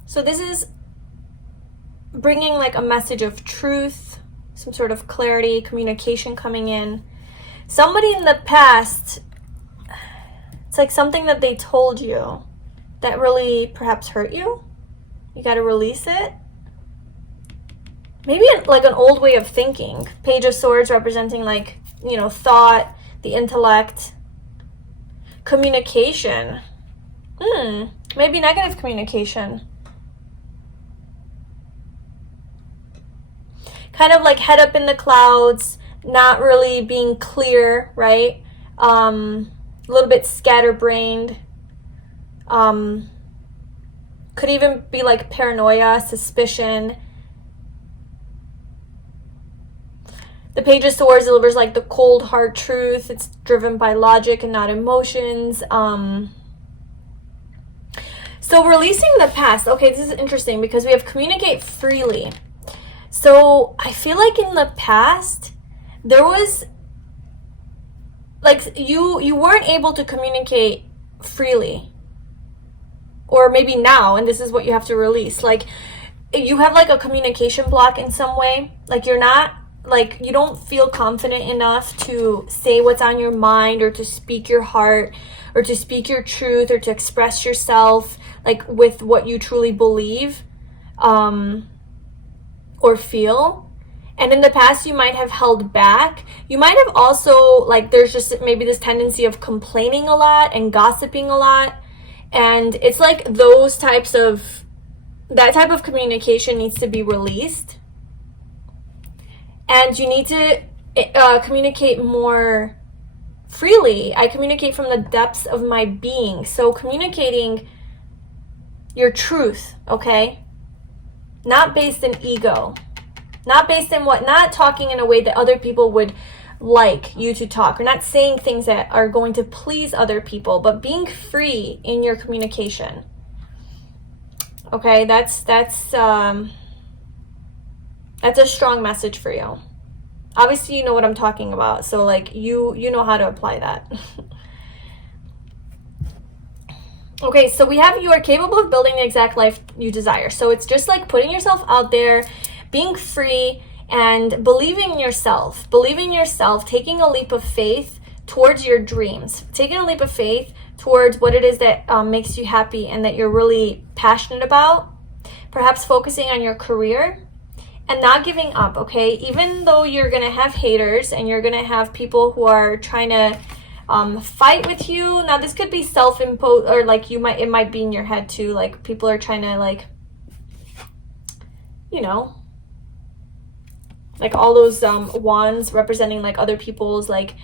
So this is bringing like a message of truth, some sort of clarity, communication coming in. Somebody in the past, it's like something that they told you that really perhaps hurt you. You got to release it. Maybe like an old way of thinking. Page of Swords representing like, you know, thought the intellect, communication. Maybe negative communication. Kind of like head up in the clouds, not really being clear, right? A little bit scatterbrained. Could even be like paranoia, suspicion. The Page of Swords delivers like the cold, hard truth. It's driven by logic and not emotions. So releasing the past. Okay, this is interesting because we have communicate freely. So I feel like in the past, there was like you weren't able to communicate freely. Or maybe now, and this is what you have to release. Like you have like a communication block in some way. Like you're not, like you don't feel confident enough to say what's on your mind, or to speak your heart, or to speak your truth, or to express yourself like with what you truly believe or feel. And in the past, you might have held back. You might have also, like, there's just maybe this tendency of complaining a lot and gossiping a lot. And it's like that type of communication needs to be released. And you need to communicate more freely. I communicate from the depths of my being. So communicating your truth, okay? Not based in ego. Not based in not talking in a way that other people would like you to talk, or not saying things that are going to please other people, but being free in your communication. Okay, that's a strong message for you. Obviously, you know what I'm talking about, so like you know how to apply that. Okay, so we have you are capable of building the exact life you desire. So it's just like putting yourself out there, being free, and believing in yourself, taking a leap of faith towards your dreams, taking a leap of faith towards what it is that makes you happy and that you're really passionate about, perhaps focusing on your career and not giving up, okay? Even though you're going to have haters and you're going to have people who are trying to fight with you. Now, this could be self-imposed, or like it might be in your head too, like people are trying to like, you know, like all those wands representing like other people's like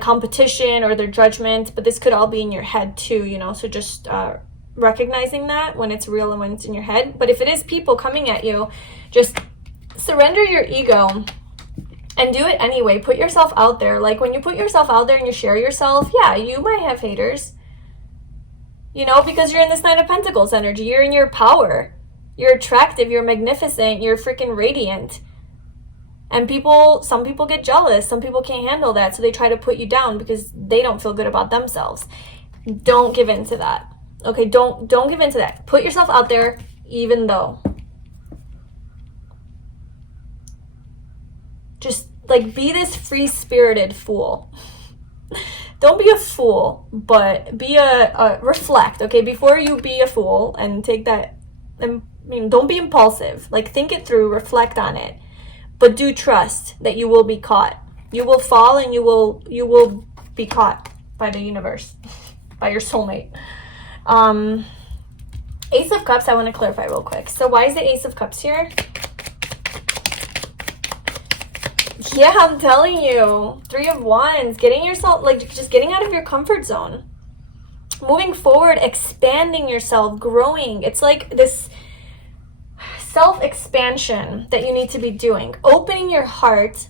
competition or their judgment, but this could all be in your head too, you know, so just recognizing that when it's real and when it's in your head. But if it is people coming at you, just surrender your ego and do it anyway. Put yourself out there. Like when you put yourself out there and you share yourself, yeah, you might have haters, you know, because you're in this Knight of Pentacles energy. You're in your power. You're attractive. You're magnificent. You're freaking radiant. And some people get jealous. Some people can't handle that. So they try to put you down because they don't feel good about themselves. Don't give in to that. Okay, don't give in to that. Put yourself out there, even though. Just like be this free-spirited fool. Don't be a fool, but be reflect, okay? Before you be a fool and take that, don't be impulsive. Like think it through, reflect on it. But do trust that you will be caught. You will fall and you will be caught by the universe, by your soulmate. Ace of Cups, I want to clarify real quick. So why is the Ace of Cups here? Yeah, I'm telling you. 3 of Wands, getting yourself, like just getting out of your comfort zone. Moving forward, expanding yourself, growing. It's like this self-expansion that you need to be doing. Opening your heart,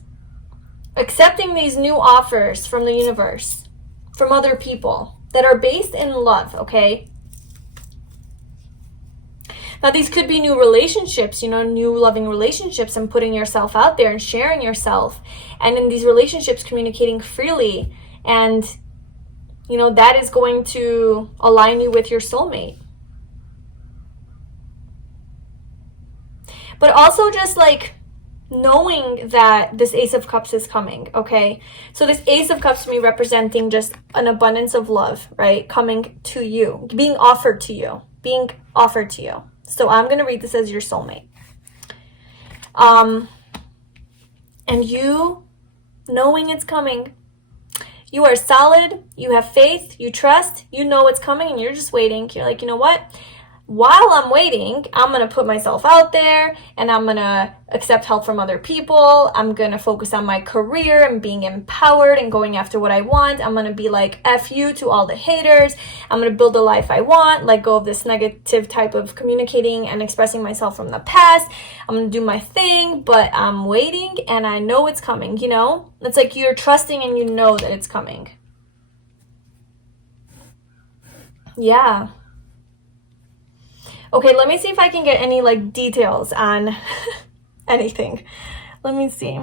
accepting these new offers from the universe, from other people that are based in love, okay? Now, these could be new relationships, you know, new loving relationships, and putting yourself out there and sharing yourself. And in these relationships, communicating freely. And, you know, that is going to align you with your soulmate. But also just like knowing that this Ace of Cups is coming, okay? So this Ace of Cups to me representing just an abundance of love, right? Coming to you, being offered to you, So I'm going to read this as your soulmate. And you knowing it's coming, You are solid, you have faith, you trust, you know what's coming, and you're just waiting. You're like, you know what? While I'm waiting, I'm going to put myself out there and I'm going to accept help from other people. I'm going to focus on my career and being empowered and going after what I want. I'm going to be like, F you to all the haters. I'm going to build the life I want, let go of this negative type of communicating and expressing myself from the past. I'm going to do my thing, but I'm waiting and I know it's coming, you know? It's like you're trusting and you know that it's coming. Yeah. Okay, let me see if I can get any like details on anything. Let me see.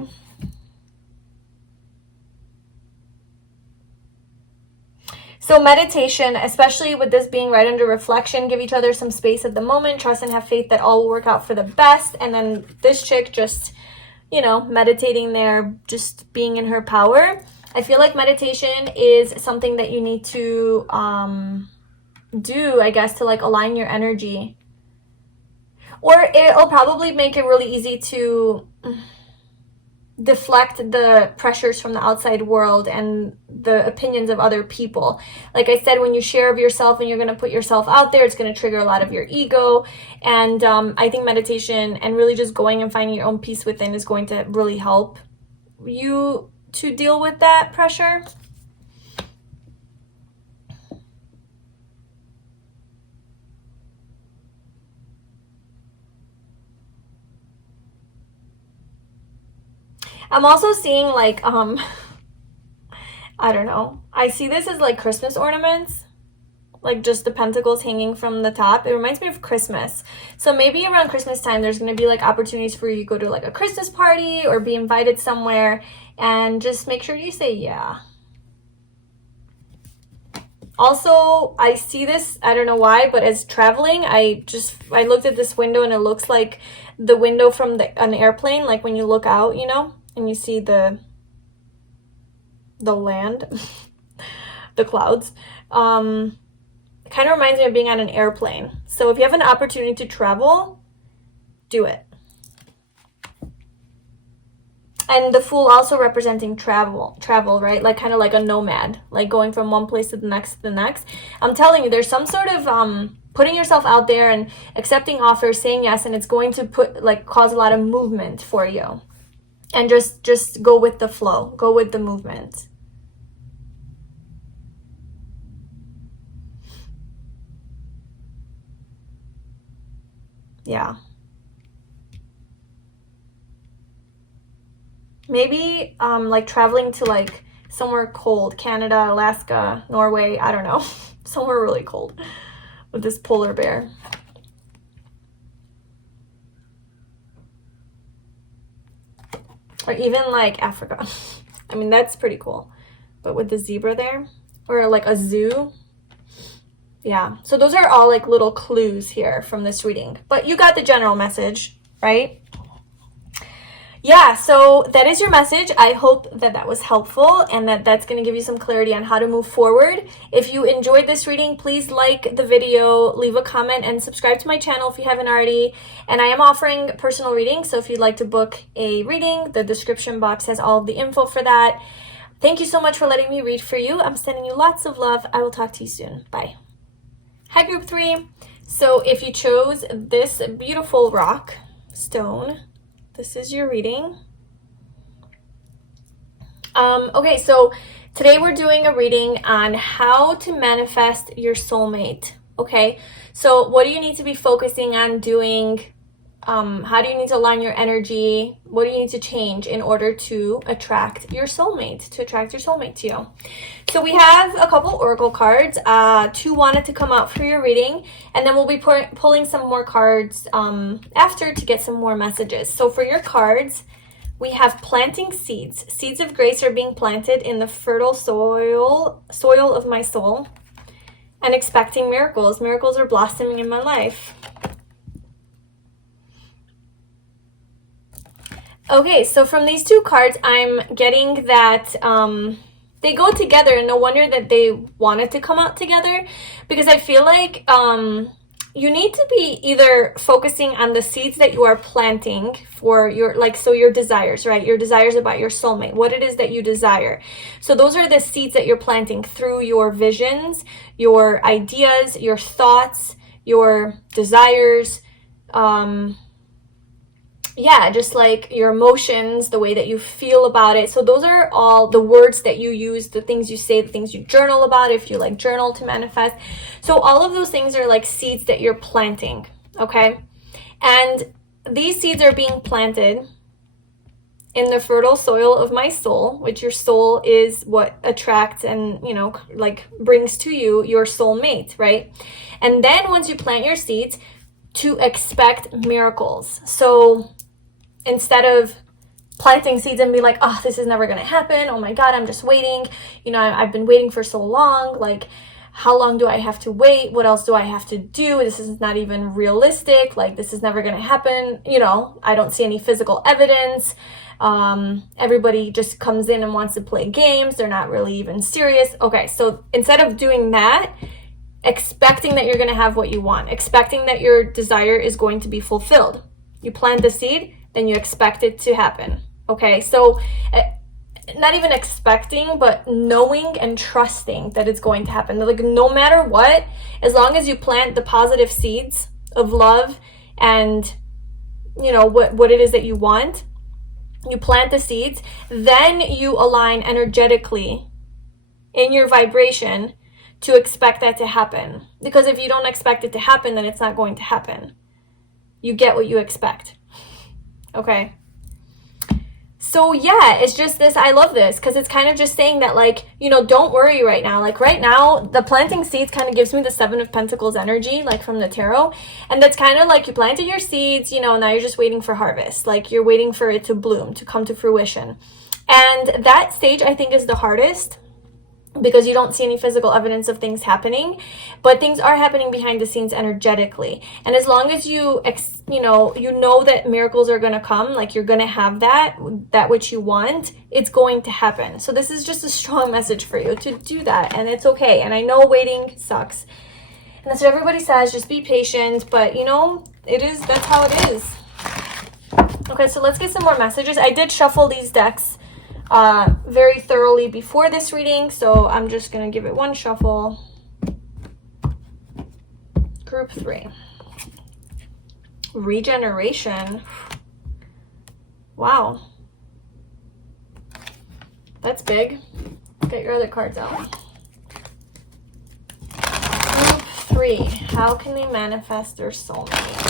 So meditation, especially with this being right under reflection, give each other some space at the moment, trust and have faith that all will work out for the best. And then this chick just, you know, meditating there, just being in her power. I feel like meditation is something that you need to do, I guess, to like align your energy. Or it'll probably make it really easy to deflect the pressures from the outside world and the opinions of other people. Like I said, when you share of yourself and you're going to put yourself out there, it's going to trigger a lot of your ego. And I think meditation and really just going and finding your own peace within is going to really help you to deal with that pressure. I'm also seeing like, I don't know. I see this as like Christmas ornaments, like just the pentacles hanging from the top. It reminds me of Christmas. So maybe around Christmas time, there's going to be like opportunities for you to go to like a Christmas party or be invited somewhere, and just make sure you say yeah. Also, I see this, I don't know why, but as traveling, I looked at this window and it looks like the window from an airplane, like when you look out, you know, and you see the land, the clouds. It kind of reminds me of being on an airplane. So if you have an opportunity to travel, do it. And the Fool also representing travel, right? Like kind of like a nomad, like going from one place to the next. I'm telling you, there's some sort of putting yourself out there and accepting offers, saying yes, and it's going to cause a lot of movement for you. And just go with the flow, go with the movement. Yeah. Maybe like traveling to like somewhere cold, Canada, Alaska, Norway, I don't know, somewhere really cold with this polar bear. Or even like Africa. I mean, that's pretty cool. But with the zebra there, or like a zoo. Yeah, so those are all like little clues here from this reading. But you got the general message, right? Yeah, so that is your message. I hope that that was helpful and that that's going to give you some clarity on how to move forward. If you enjoyed this reading, please like the video, leave a comment, and subscribe to my channel if you haven't already. And I am offering personal readings, so if you'd like to book a reading, the description box has all of the info for that. Thank you so much for letting me read for you. I'm sending you lots of love. I will talk to you soon. Bye. Hi, Group 3. So if you chose this beautiful rock, stone, this is your reading. Okay, so today we're doing a reading on how to manifest your soulmate. Okay, so what do you need to be focusing on doing? How do you need to align your energy? What do you need to change in order to attract your soulmate, to you? So we have a couple oracle cards. 2 wanted to come out for your reading, and then we'll be pulling some more cards after to get some more messages. So for your cards, we have planting seeds. Seeds of grace are being planted in the fertile soil of my soul, and expecting miracles. Miracles are blossoming in my life. Okay, so from these 2 cards, I'm getting that they go together, and no wonder that they wanted to come out together, because I feel like, you need to be either focusing on the seeds that you are planting for your, like, so your desires, right? Your desires about your soulmate, what it is that you desire. So those are the seeds that you're planting through your visions, your ideas, your thoughts, your desires, yeah, just like your emotions, the way that you feel about it. So those are all the words that you use, the things you say, the things you journal about, if you like journal to manifest. So all of those things are like seeds that you're planting, okay? And these seeds are being planted in the fertile soil of my soul, which your soul is what attracts and, you know, like brings to you your soulmate, right? And then once you plant your seeds, to expect miracles. So instead of planting seeds and be like, oh, this is never going to happen. Oh my God, I'm just waiting. You know, I've been waiting for so long. Like, how long do I have to wait? What else do I have to do? This is not even realistic. Like, this is never going to happen. You know, I don't see any physical evidence. Everybody just comes in and wants to play games. They're not really even serious. Okay, so instead of doing that, expecting that you're going to have what you want, expecting that your desire is going to be fulfilled. You plant the seed, then you expect it to happen. Okay, so not even expecting, but knowing and trusting that it's going to happen. Like, no matter what, as long as you plant the positive seeds of love and, you know, what it is that you want, you plant the seeds, then you align energetically in your vibration to expect that to happen. Because if you don't expect it to happen, then it's not going to happen. You get what you expect. Okay. So yeah, it's just this, I love this because it's kind of just saying that, like, you know, don't worry right now. Like right now, the planting seeds kind of gives me the 7 of Pentacles energy, like from the tarot. And that's kind of like you planted your seeds, you know, now you're just waiting for harvest. Like you're waiting for it to bloom, to come to fruition. And that stage, I think, is the hardest, because you don't see any physical evidence of things happening, but things are happening behind the scenes energetically. And as long as you know that miracles are going to come, like you're going to have that which you want, it's going to happen. So this is just a strong message for you to do that. And it's okay. And I know waiting sucks. And that's what everybody says, just be patient. But you know, that's how it is. Okay, so let's get some more messages. I did shuffle these decks very thoroughly before this reading, so I'm just gonna give it one shuffle. Group 3. Regeneration. Wow, that's big. Get your other cards out. Group 3. How can they manifest their soulmate?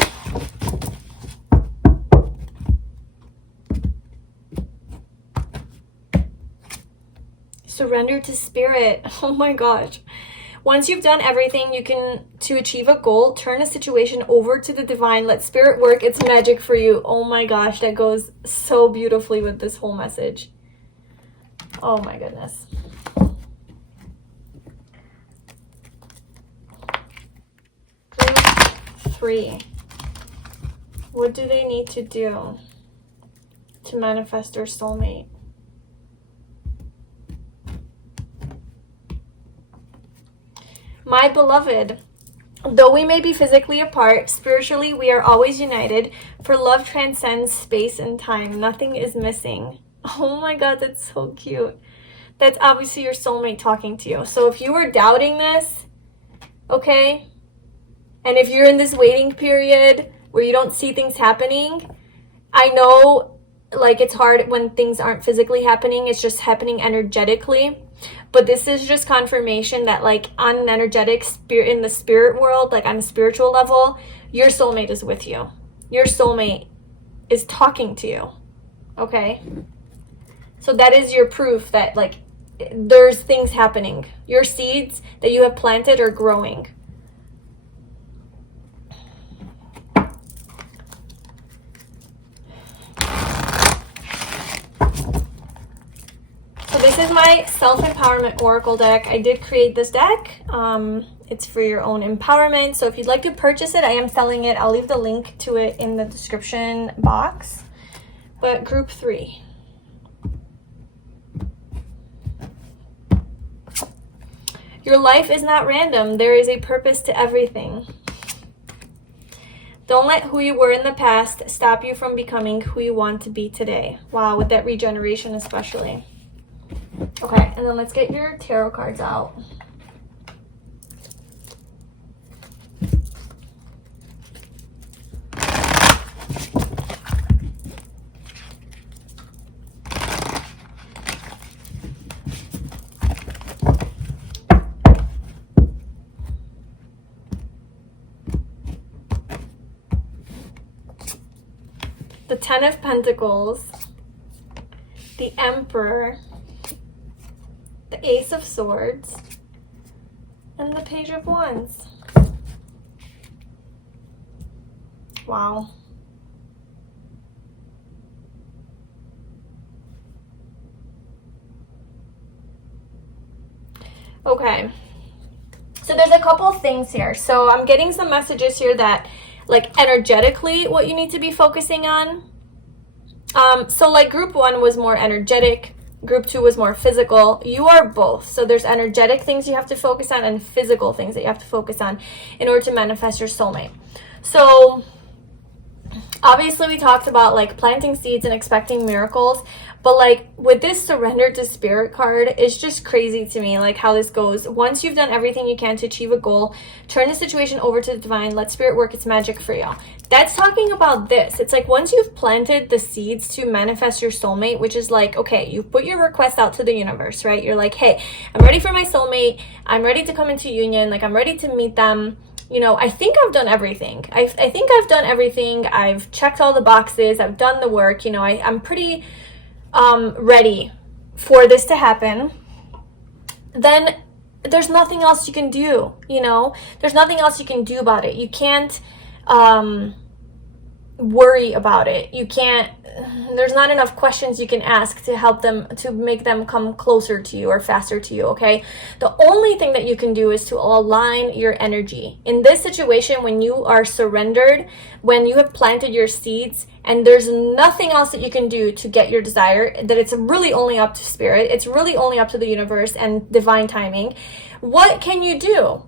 Surrender to spirit. Oh my gosh. Once you've done everything you can to achieve a goal, turn a situation over to the divine. Let spirit work its magic for you. Oh my gosh, that goes so beautifully with this whole message. Oh my goodness. Group 3. What do they need to do to manifest their soulmate? My beloved, though we may be physically apart, spiritually we are always united, for love transcends space and time. Nothing is missing. Oh my God, that's so cute. That's obviously your soulmate talking to you. So if you were doubting this, okay, and if you're in this waiting period where you don't see things happening, I know, like, it's hard when things aren't physically happening, it's just happening energetically. But this is just confirmation that, like, on an energetic spirit, in the spirit world, like on a spiritual level, your soulmate is with you. Your soulmate is talking to you. Okay? So that is your proof that, like, there's things happening. Your seeds that you have planted are growing. So this is my self-empowerment oracle deck. I did create this deck. It's for your own empowerment. So if you'd like to purchase it, I am selling it. I'll leave the link to it in the description box. But group 3. Your life is not random. There is a purpose to everything. Don't let who you were in the past stop you from becoming who you want to be today. Wow, with that regeneration especially. Okay, and then let's get your tarot cards out. The Ten of Pentacles, the Emperor, the Ace of Swords, and the Page of Wands. Wow. Okay. So there's a couple things here. So I'm getting some messages here that, like, energetically, what you need to be focusing on. So like group 1 was more energetic, group 2 was more physical. You are both. So there's energetic things you have to focus on and physical things that you have to focus on in order to manifest your soulmate. So obviously we talked about like planting seeds and expecting miracles, but like with this surrender to spirit card, it's just crazy to me like how this goes. Once you've done everything you can to achieve a goal, turn the situation over to the divine, let spirit work its magic for you. That's talking about this. It's like once you've planted the seeds to manifest your soulmate, which is like, okay, you've put your request out to the universe, right? You're like, hey, I'm ready for my soulmate. I'm ready to come into union. Like I'm ready to meet them. You know, I think I've done everything. I think I've done everything. I've checked all the boxes. I've done the work. You know, I'm pretty ready for this to happen. Then there's nothing else you can do. You know, there's nothing else you can do about it. You can't worry about it. You can't, there's not enough questions you can ask to help them, to make them come closer to you or faster to you, okay? The only thing that you can do is to align your energy. In this situation, when you are surrendered, when you have planted your seeds, and there's nothing else that you can do to get your desire, that it's really only up to spirit, it's really only up to the universe and divine timing, what can you do?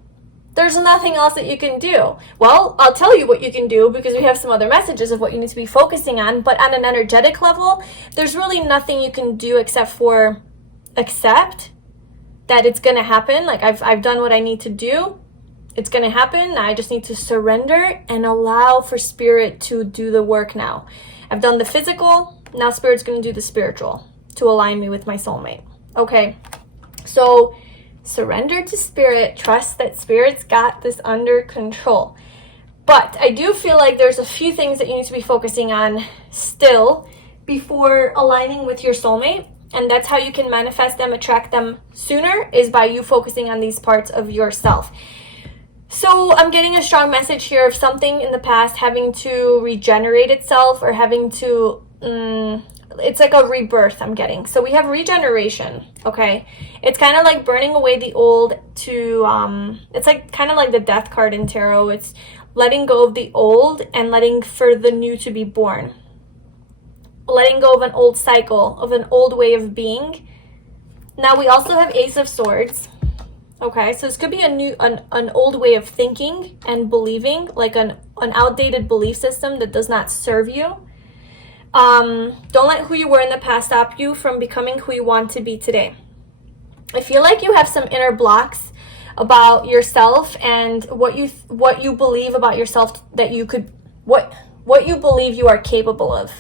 There's nothing else that you can do. Well, I'll tell you what you can do because we have some other messages of what you need to be focusing on. But on an energetic level, there's really nothing you can do except for accept that it's going to happen. Like I've done what I need to do. It's going to happen. Now I just need to surrender and allow for spirit to do the work now. I've done the physical. Now spirit's going to do the spiritual to align me with my soulmate. Okay. So surrender to spirit, trust that spirit's got this under control. But I do feel like there's a few things that you need to be focusing on still before aligning with your soulmate. And that's how you can manifest them, attract them sooner, is by you focusing on these parts of yourself. So I'm getting a strong message here of something in the past having to regenerate itself or having to it's like a rebirth I'm getting. So we have regeneration, okay? It's kind of like burning away the old to, it's like kind of like the death card in tarot. It's letting go of the old and letting for the new to be born. Letting go of an old cycle, of an old way of being. Now we also have Ace of Swords. Okay, so this could be an old way of thinking and believing, like an outdated belief system that does not serve you. Don't let who you were in the past stop you from becoming who you want to be today. I feel like you have some inner blocks about yourself and what you believe about yourself that you could, what you believe you are capable of,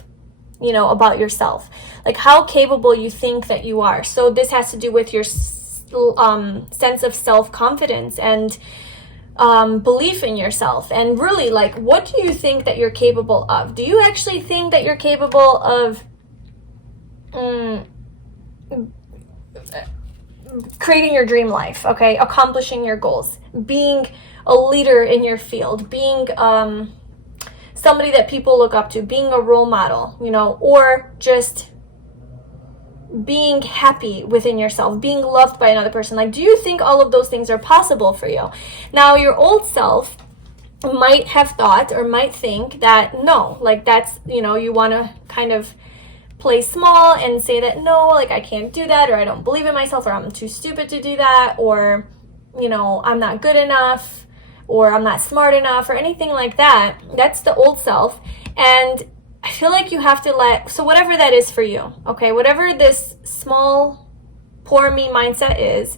you know, about yourself, like how capable you think that you are. So this has to do with your sense of self-confidence and belief in yourself, and really, like, what do you think that you're capable of? Do you actually think that you're capable of creating your dream life, okay, accomplishing your goals, being a leader in your field, being somebody that people look up to, being a role model, you know, or just being happy within yourself, being loved by another person? Like, do you think all of those things are possible for you? Now, your old self might have thought or might think that no, like that's, you know, you want to kind of play small and say that no, like I can't do that, or I don't believe in myself, or I'm too stupid to do that, or, you know, I'm not good enough, or I'm not smart enough or anything like that. That's the old self. And I feel like you have to so whatever that is for you, okay, whatever this small, poor me mindset is,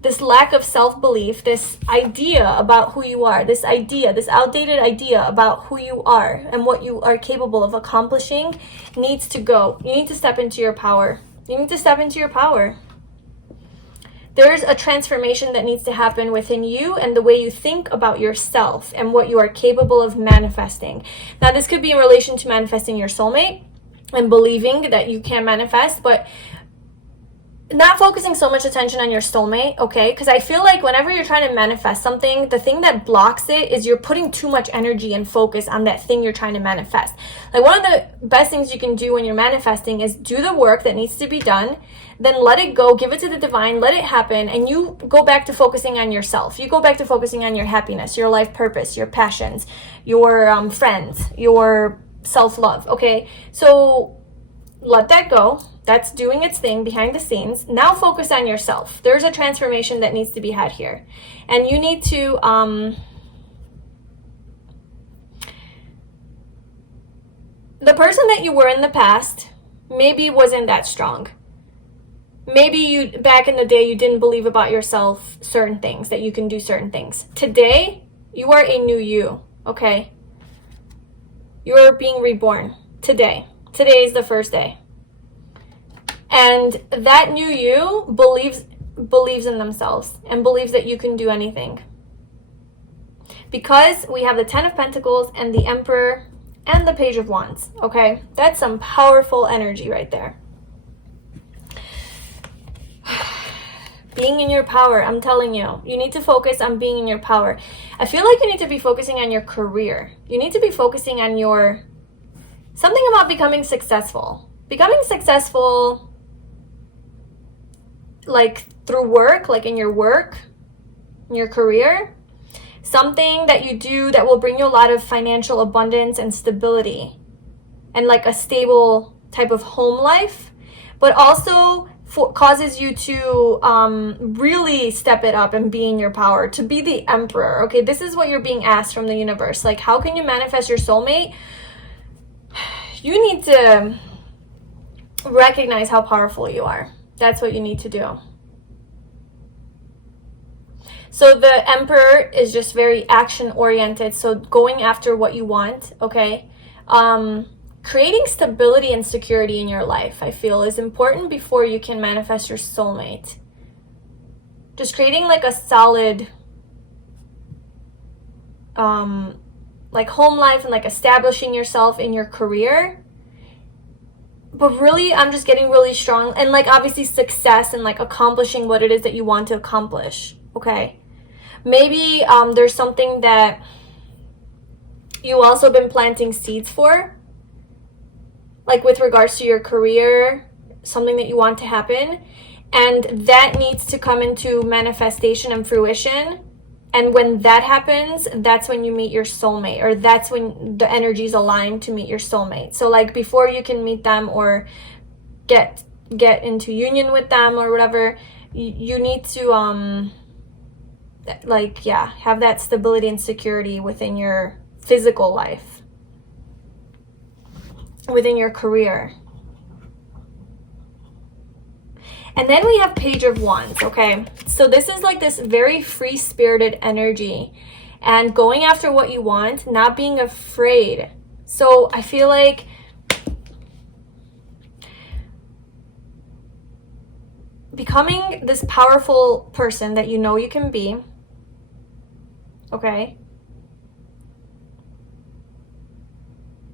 this lack of self-belief, this idea about who you are, this outdated idea about who you are and what you are capable of accomplishing needs to go. You need to step into your power. You need to step into your power. There's a transformation that needs to happen within you and the way you think about yourself and what you are capable of manifesting. Now, this could be in relation to manifesting your soulmate and believing that you can manifest, but not focusing so much attention on your soulmate, okay? Because I feel like whenever you're trying to manifest something, the thing that blocks it is you're putting too much energy and focus on that thing you're trying to manifest. Like, one of the best things you can do when you're manifesting is do the work that needs to be done, then let it go, give it to the divine, let it happen, and you go back to focusing on yourself. You go back to focusing on your happiness, your life purpose, your passions, your friends, your self-love, okay? So let that go. That's doing its thing behind the scenes. Now focus on yourself. There's a transformation that needs to be had here. And you need to, the person that you were in the past maybe wasn't that strong. Maybe you, back in the day, you didn't believe about yourself certain things, that you can do certain things. Today, you are a new you, okay? You are being reborn today. Today is the first day. And that new you believes in themselves and believes that you can do anything. Because we have the 10 of Pentacles and the Emperor and the Page of Wands, okay? That's some powerful energy right there. Being in your power, I'm telling you. You need to focus on being in your power. I feel like you need to be focusing on your career. You need to be focusing on something about becoming successful. Becoming successful, like through work, like in your work, in your career. Something that you do that will bring you a lot of financial abundance and stability. And like a stable type of home life. But also causes you to really step it up and be in your power. To be the Emperor. Okay, this is what you're being asked from the universe. Like, how can you manifest your soulmate? You need to recognize how powerful you are. That's what you need to do. So the Emperor is just very action oriented. So going after what you want, okay? Creating stability and security in your life, I feel, is important before you can manifest your soulmate. Just creating like a solid like home life and like establishing yourself in your career. But really, I'm just getting really strong, and like obviously success and like accomplishing what it is that you want to accomplish, okay? Maybe there's something that you also been planting seeds for, like with regards to your career, something that you want to happen, and that needs to come into manifestation and fruition. And when that happens, that's when you meet your soulmate, or that's when the energies align to meet your soulmate. So like before you can meet them or get into union with them or whatever, you need to have that stability and security within your physical life, within your career. And then we have Page of Wands, okay? So this is like this very free-spirited energy and going after what you want, not being afraid. So I feel like becoming this powerful person that you know you can be, okay?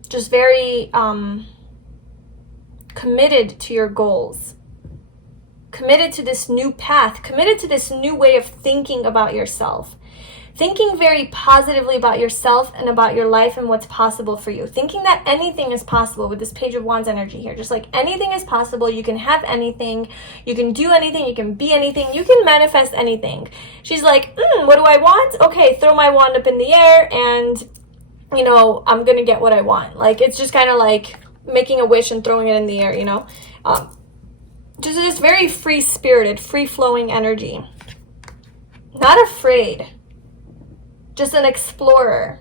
Just very committed to your goals. Committed to this new path, committed to this new way of thinking about yourself. Thinking very positively about yourself and about your life and what's possible for you. Thinking that anything is possible with this Page of Wands energy here. Just like anything is possible. You can have anything. You can do anything. You can be anything. You can manifest anything. She's like, what do I want? Okay, throw my wand up in the air and, you know, I'm going to get what I want. Like, it's just kind of like making a wish and throwing it in the air, you know. Just very free-spirited, free-flowing energy. Not afraid. just an explorer.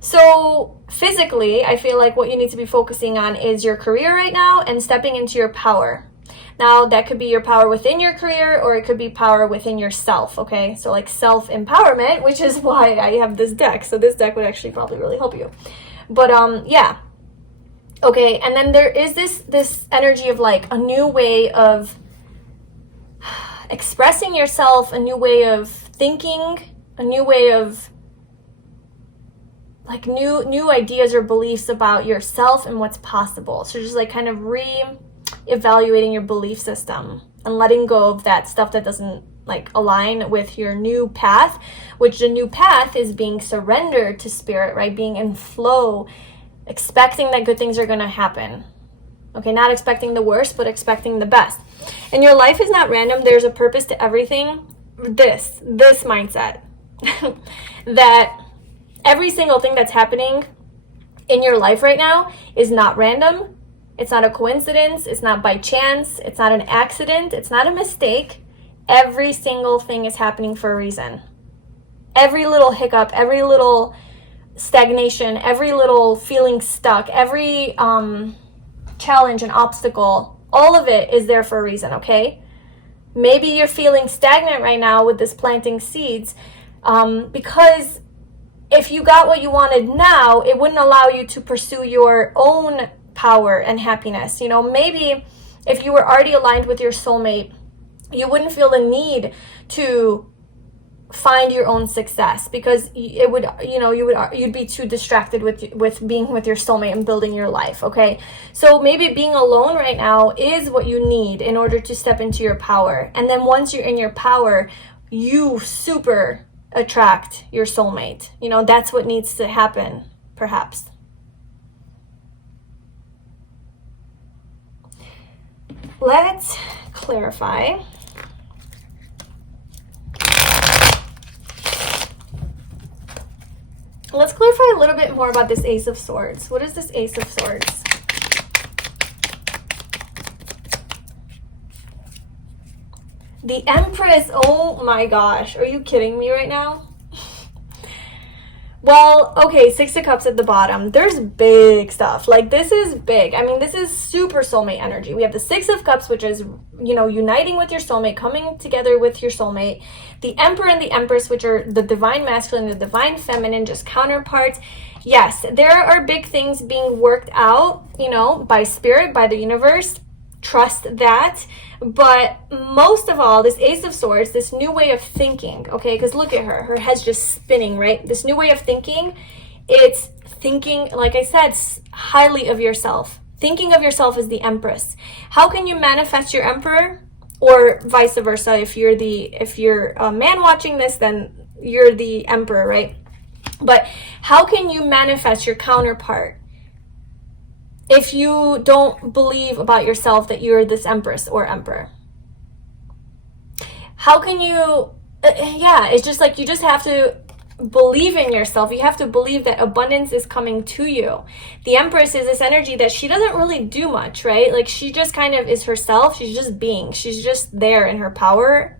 So physically, I feel like what you need to be focusing on is your career right now and stepping into your power. Now, that could be your power within your career, or it could be power within yourself, okay? So like self-empowerment, which is why I have this deck. So this deck would actually probably really help you. But yeah. Okay, and then there is this energy of like a new way of expressing yourself, a new way of thinking, a new way of like new ideas or beliefs about yourself and what's possible. So just like kind of re-evaluating your belief system and letting go of that stuff that doesn't like align with your new path, which the new path is being surrendered to spirit, right? Being in flow, expecting that good things are going to happen. Okay, not expecting the worst, but expecting the best. And your life is not random. There's a purpose to everything. This mindset that every single thing that's happening in your life right now is not random. It's not a coincidence. It's not by chance. It's not an accident. It's not a mistake. Every single thing is happening for a reason. Every little hiccup, every little stagnation, every little feeling stuck, every challenge and obstacle, all of it is there for a reason, okay? Maybe you're feeling stagnant right now with this planting seeds because if you got what you wanted now, it wouldn't allow you to pursue your own power and happiness. You know, maybe if you were already aligned with your soulmate, you wouldn't feel the need to find your own success because it would, you know, you'd be too distracted with being with your soulmate and building your life, okay? So maybe being alone right now is what you need in order to step into your power. And then once you're in your power, you super attract your soulmate. You know, that's what needs to happen, perhaps. Let's clarify. Let's clarify a little bit more about this Ace of Swords. What is this Ace of Swords? The Empress. Oh my gosh. Are you kidding me right now? Well, okay, Six of Cups at the bottom. There's big stuff. Like, this is big. I mean, this is super soulmate energy. We have the Six of Cups, which is, you know, uniting with your soulmate, coming together with your soulmate. The Emperor and the Empress, which are the divine masculine, the divine feminine, just counterparts. Yes, there are big things being worked out, you know, by spirit, by the universe. Trust that. But most of all, this Ace of Swords, this new way of thinking, okay, because look at her head's just spinning, right? This new way of thinking, it's thinking, like I said, highly of yourself. Thinking of yourself as the Empress. How can you manifest your Emperor? Or vice versa, if you're a man watching this, then you're the Emperor, right? But how can you manifest your counterpart if you don't believe about yourself that you're this Empress or Emperor? How can you, yeah, it's just like you just have to believe in yourself. You have to believe that abundance is coming to you. The Empress is this energy that she doesn't really do much, right? Like, she just kind of is herself. She's just being. She's just there in her power,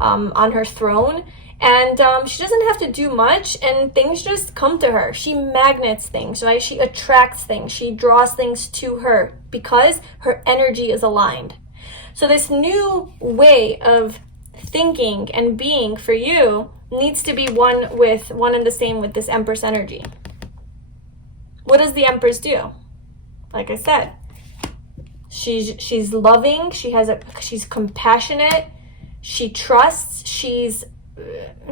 on her throne. And she doesn't have to do much, and things just come to her. She magnets things, right? She attracts things. She draws things to her because her energy is aligned. So this new way of thinking and being for you needs to be one and the same with this Empress energy. What does the Empress do? Like I said, she's loving. She's compassionate. She trusts. She's,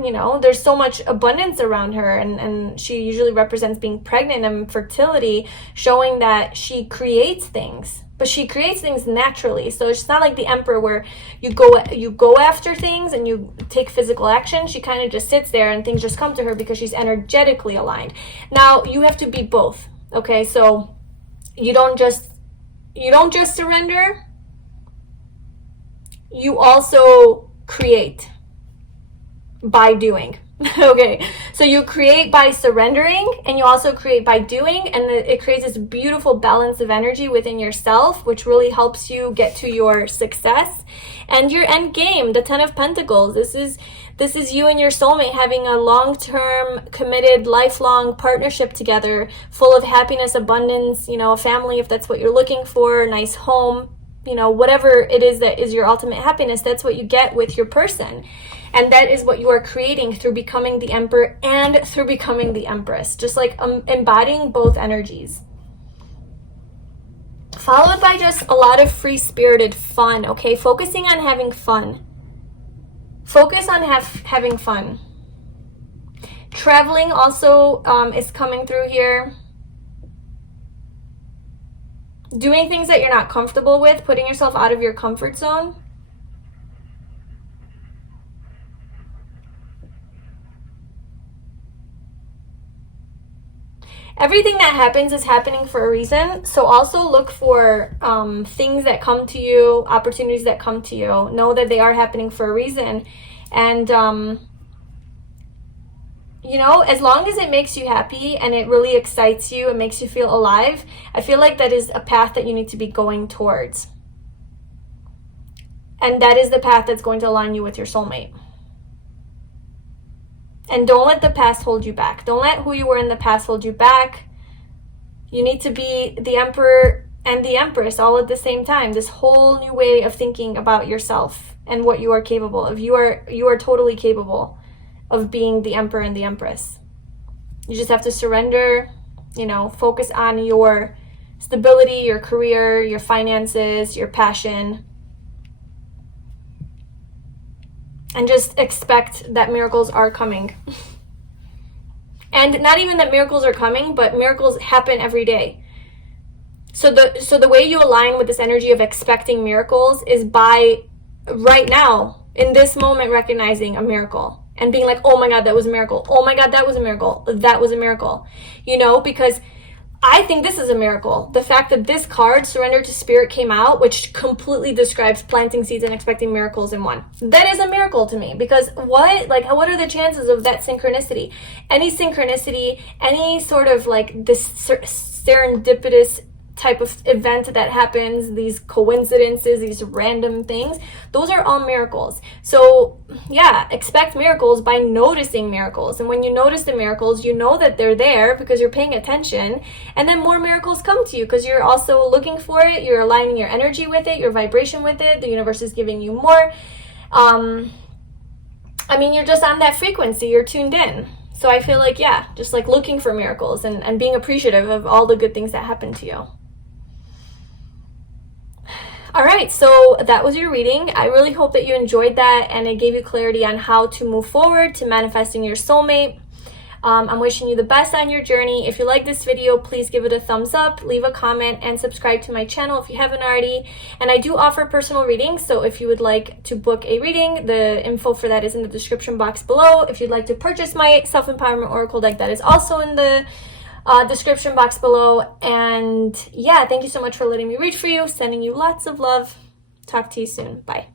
you know, there's so much abundance around her, and she usually represents being pregnant and fertility, showing that she creates things, but she creates things naturally. So it's not like the Emperor where you go after things and you take physical action. She kind of just sits there and things just come to her because she's energetically aligned. Now you have to be both, okay? So you don't just surrender, you also create by doing. Okay, so you create by surrendering, and you also create by doing, and it creates this beautiful balance of energy within yourself, which really helps you get to your success and your end game, the 10 of Pentacles. This is you and your soulmate having a long-term, committed, lifelong partnership together, full of happiness, abundance, you know, a family if that's what you're looking for, a nice home, you know, whatever it is that is your ultimate happiness, that's what you get with your person. And that is what you are creating through becoming the Emperor and through becoming the Empress. Just like embodying both energies. Followed by just a lot of free-spirited fun, okay? Focusing on having fun. Focus on having fun. Traveling also is coming through here. Doing things that you're not comfortable with, putting yourself out of your comfort zone. Everything that happens is happening for a reason. So also look for things that come to you, opportunities that come to you. Know that they are happening for a reason. And, you know, as long as it makes you happy and it really excites you, it makes you feel alive, I feel like that is a path that you need to be going towards. And that is the path that's going to align you with your soulmate. And don't let the past hold you back. Don't let who you were in the past hold you back. You need to be the Emperor and the Empress all at the same time. This whole new way of thinking about yourself and what you are capable of. You are totally capable of being the Emperor and the Empress. You just have to surrender, you know, focus on your stability, your career, your finances, your passion. And just expect that miracles are coming. And not even that miracles are coming, but miracles happen every day. So the way you align with this energy of expecting miracles is by right now, in this moment, recognizing a miracle. And being like, oh my God, that was a miracle. Oh my God, that was a miracle. That was a miracle. You know, because I think this is a miracle. The fact that this card, Surrender to Spirit, came out, which completely describes planting seeds and expecting miracles in one. That is a miracle to me, because what are the chances of that synchronicity? Any synchronicity, any sort of like this serendipitous type of event that happens, these coincidences, these random things, those are all miracles. So yeah, expect miracles by noticing miracles. And when you notice the miracles, you know that they're there because you're paying attention, and then more miracles come to you because you're also looking for it, you're aligning your energy with it, your vibration with it, the universe is giving you more. I mean, you're just on that frequency, you're tuned in. So I feel like, yeah, just like looking for miracles and being appreciative of all the good things that happen to you. All right, so that was your reading. I really hope that you enjoyed that and it gave you clarity on how to move forward to manifesting your soulmate. I'm wishing you the best on your journey. If you like this video, please give it a thumbs up, leave a comment, and subscribe to my channel if you haven't already. And I do offer personal readings, so if you would like to book a reading, the info for that is in the description box below. If you'd like to purchase my self-empowerment oracle deck, that is also in the description box below. And yeah, thank you so much for letting me read for you. Sending you lots of love. Talk to you soon. Bye.